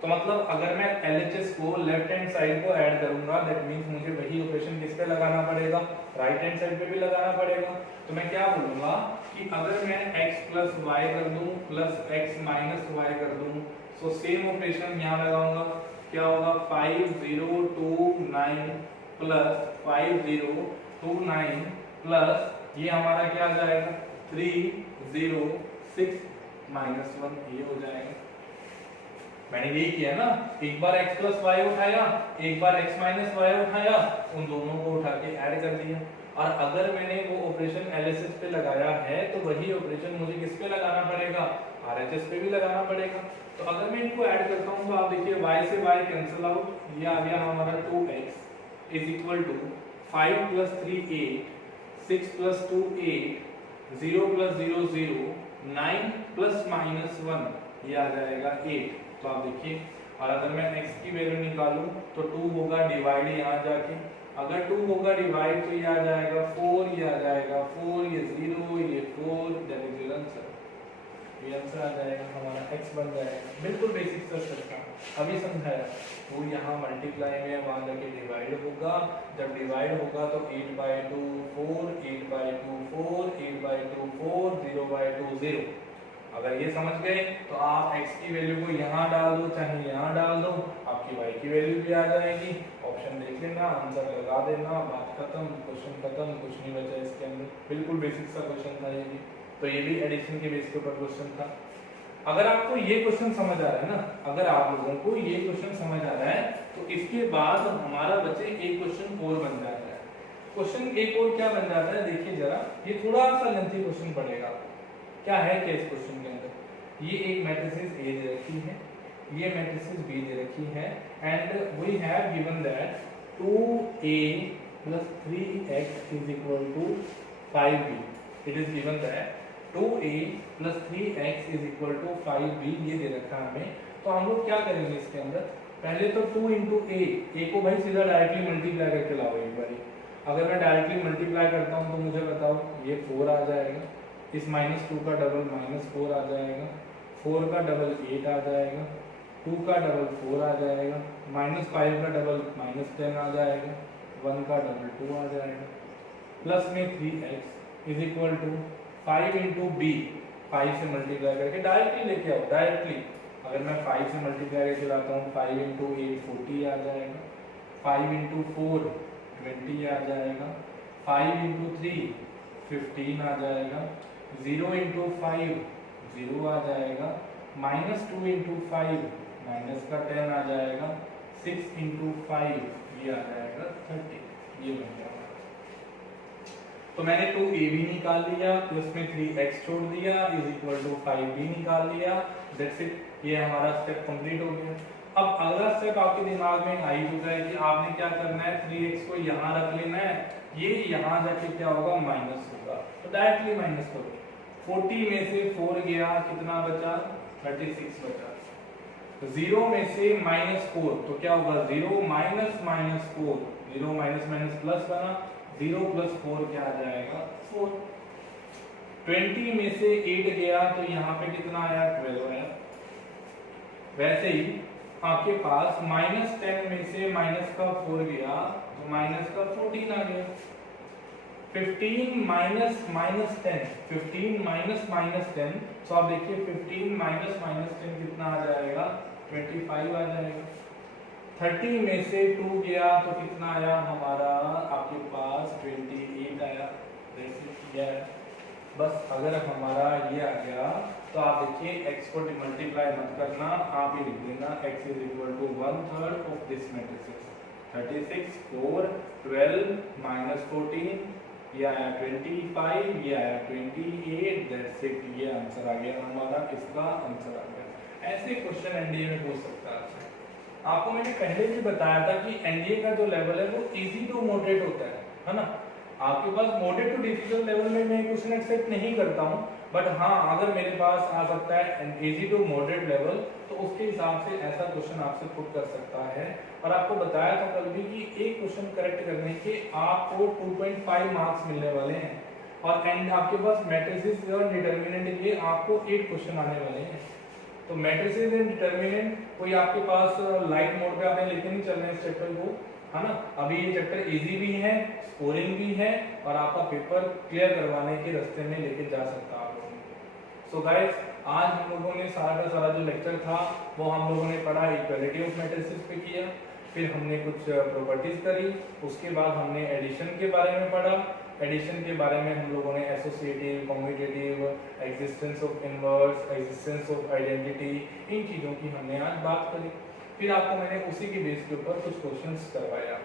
तो मतलब अगर मैं LHS को लेफ्ट हैंड साइड को ऐड करूंगा दैट मींस मुझे वही ऑपरेशन किस पे लगाना पड़ेगा, राइट हैंड साइड पे भी लगाना पड़ेगा। तो मैं क्या बोलूंगा कि अगर मैं x plus y कर दूं प्लस x minus y कर दूं सो सेम ऑपरेशन यहाँ लगाऊंगा, क्या होगा 5029 प्लस 5029 प्लस ये हमारा क्या आ जाएगा 306 माइनस 1, ये हो जाएगा। मैंने यही किया ना, एक बार x प्लस वाई उठाया, एक बार x माइनस वाई उठाया, उन दोनों को उठा के ऐड कर दिया। और अगर मैंने वो ऑपरेशन LHS पे लगाया है तो वही ऑपरेशन मुझे किस पे लगाना पड़ेगा, RHS पे भी लगाना पड़ेगा। तो अगर मैं इनको ऐड करता हूं तो आप देखिए y से y कैंसिल आउट, ये आ गया हमारा 2x is equal to 5 plus 3 8, 6 plus 2 8, 0 plus 0 0, 9 plus minus 1, ये आ जाएगा 8। तो आप देखिए, और अगर मैं x की वैल्यू निकालूं तो 2 होगा डिवाइड यहाँ जाके, अगर 2 होगा डिवाइड तो ये आ जाएगा 4, ये आ जाएगा 4, ये 0, ये 4, दैट इज योर आंसर। ये आंसर आ जाएगा हमारा x बन जाएगा। बिल्कुल बेसिक स्ट्रक्चर का अभी समझाया। तो यहाँ मल्टीप्लाई में वहां जाके डिवाइड होगा, जब डिवाइड होगा तो 8/2 4, 8/2 4, 8/2 4, 0/2 0। अगर ये समझ गए तो आप x की वैल्यू को यहाँ डाल दो चाहे यहाँ डाल दो, आपकी y की वैल्यू भी आ जाएगी। ऑप्शन देख लेना, आंसर लगा देना, बात खत्म, क्वेश्चन खत्म, कुछ नहीं बचा इसके अंदर। बिल्कुल बेसिक सा क्वेश्चन था ये भी। तो ये भी एडिशन के बेस के ऊपर क्वेश्चन था। अगर आपको ये क्वेश्चन समझ आ रहा है ना, अगर आप लोगों को ये क्वेश्चन समझ आ रहा है तो इसके बाद हमारा बच्चे एक क्वेश्चन और बन जाता है। क्वेश्चन एक और क्या बन जाता है देखिए जरा, ये थोड़ा सा लेंथी क्वेश्चन पड़ेगा। क्या है क्या इस क्वेश्चन के अंदर, ये एक मैट्रिसेस A दे रखी है, ये मैट्रिसेस B दे रखी है, and we have given that 2A plus 3x is equal to 5B। It is given that 2A plus 3x is equal to 5B, ये दे रखा है हमें। तो हम लोग क्या करेंगे इसके अंदर, पहले तो 2 into A को भाई सीधा डायरेक्टली मल्टीप्लाई करके लाओ एक बारी। अगर मैं डायरेक्टली मल्टीप्लाई करता हूँ तो मुझे बताओ ये 4 आ जाएगा, इस -2 का डबल -4 आ जाएगा, 4 का डबल 8 आ जाएगा, 2 का डबल 4 आ जाएगा, -5 का डबल -10 आ जाएगा, 1 का डबल 2 आ जाएगा, प्लस में 3x is equal to 5 into B, 5 से मल्टीप्लाई करके डायरेक्टली लेके आओ डायरेक्टली। अगर मैं 5 से मल्टीप्लाई करके लाता हूँ 5 इंटू 8 40 आ जाएगा, 5 इंटू 4 20 आ जाएगा, 5 इंटू 3 15 आ जाएगा, 0 इंटू 5 0 आ जाएगा, -2 इंटू 5 माइनस का 10 आ जाएगा, 6 इंटू 5 ये आ जाएगा 30, ये बन जाएगा। तो मैंने 2a भी निकाल लिया, उसमें 3x छोड़ दिया इज इक्वल टू 5b निकाल लिया, दैट्स इट। ये हमारा स्टेप कंप्लीट हो गया। अब अगला स्टेप आपके दिमाग में आ ही चुका है कि आपने क्या करना है, 3x को यहाँ रख लेना है, ये यहाँ जाके क्या होगा माइनस होगा, तो डायरेक्टली माइनस करो। 40 में से 4 गया, कितना बचा 36 बचा। 0 में से -4 तो क्या होगा 0 माइनस -4, 0 माइनस माइनस प्लस बना, 0 प्लस 4 क्या आ जाएगा 4। 20 में से 8 गया तो यहाँ पे कितना आया 12 आया। वैसे ही आपके पास -10 में से माइनस का 4 गया तो माइनस का 14 आ गया। 15 माइनस -10, 15 माइनस -10, तो आप देखिए 15 माइनस -10 कितना आ जाएगा 25 आ जाएगा। 30 में से 2 गया तो कितना आया हमारा आपके पास 28 आया। बस अगर हमारा ये आ गया तो आप देखिए x को मल्टीप्लाई मत करना, आप ये लिख देना x is equal to 1/3 of this matrix. 36 4 12 -14 ये आया 25, ये आया 28, दैट्स इट। ये आंसर आ गया हमारा, इसका आंसर आ गया। ऐसे क्वेश्चन एनडीए में पूछ सकता है। आपको मैंने पहले भी बताया था कि एनडीए का जो लेवल है वो इजी टू मॉडरेट होता है ना। आपके पास मॉडरेट टू डिफिकल्ट लेवल में मैं क्वेश्चन एक्सेप्ट नहीं करता हूं, बट हाँ अगर मेरे पास आ सकता है इजी टू मॉडरेट लेवल तो उसके हिसाब से ऐसा क्वेश्चन आपसे पुट कर सकता है। और आपको बताया था कल भी कि एक क्वेश्चन करेक्ट करने के आपको 2.5 मार्क्स मिलने वाले हैं, और एंड आपके पास मैट्रिसेस और डिटरमिनेंट के आपको 8 क्वेश्चन आने वाले हैं। तो मैट्रिसेस एंड डिटरमिनेंट कोई आपके पास लाइट मोड पे आपने लेके नहीं चल रहे हैं इस चैप्टर को, है ना। अभी ये चैप्टर इजी भी है, स्कोरिंग भी है, और आपका पेपर क्लियर करवाने के रास्ते में लेके जा सकता है आप लोगों को। सो गाइस आज हम लोगों ने सारा का सारा जो लेक्चर था वो हम लोगों ने पढ़ा इक्वालिटी ऑफ मैट्रिसेस पे किया, फिर हमने कुछ प्रॉपर्टीज करी, उसके बाद हमने एडिशन के बारे में पढ़ा। एडिशन के बारे में हम लोगों ने associative, commutative, existence of inverse, existence of identity, इन चीज़ों की हमने आज बात करी। फिर आपको मैंने उसी के बेस के ऊपर कुछ क्वेश्चंस करवाया,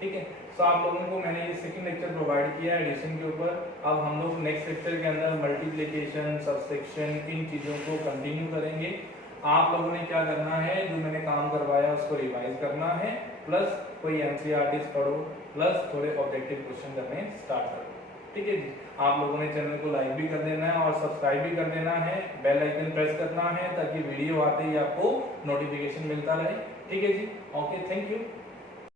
ठीक है। तो आप लोगों को मैंने ये सेकंड लेक्चर प्रोवाइड किया एडिशन के ऊपर। अब हम लोग नेक्स्ट लेक्चर के अंदर मल्टीप्लिकेशन, सबट्रैक्शन, इन चीज़ों को कंटिन्यू करेंगे। आप लोगों ने क्या करना है, जो मैंने काम करवाया उसको रिवाइज करना है, प्लस कोई एनसीईआरटी पढ़ो, प्लस थोड़े ऑब्जेक्टिव क्वेश्चन करने स्टार्ट करो, ठीक है जी। आप लोगों ने चैनल को लाइक भी कर देना है और सब्सक्राइब भी कर देना है, बेल आइकन प्रेस करना है ताकि वीडियो आते ही आपको नोटिफिकेशन मिलता रहे, ठीक है जी। Okay, thank you.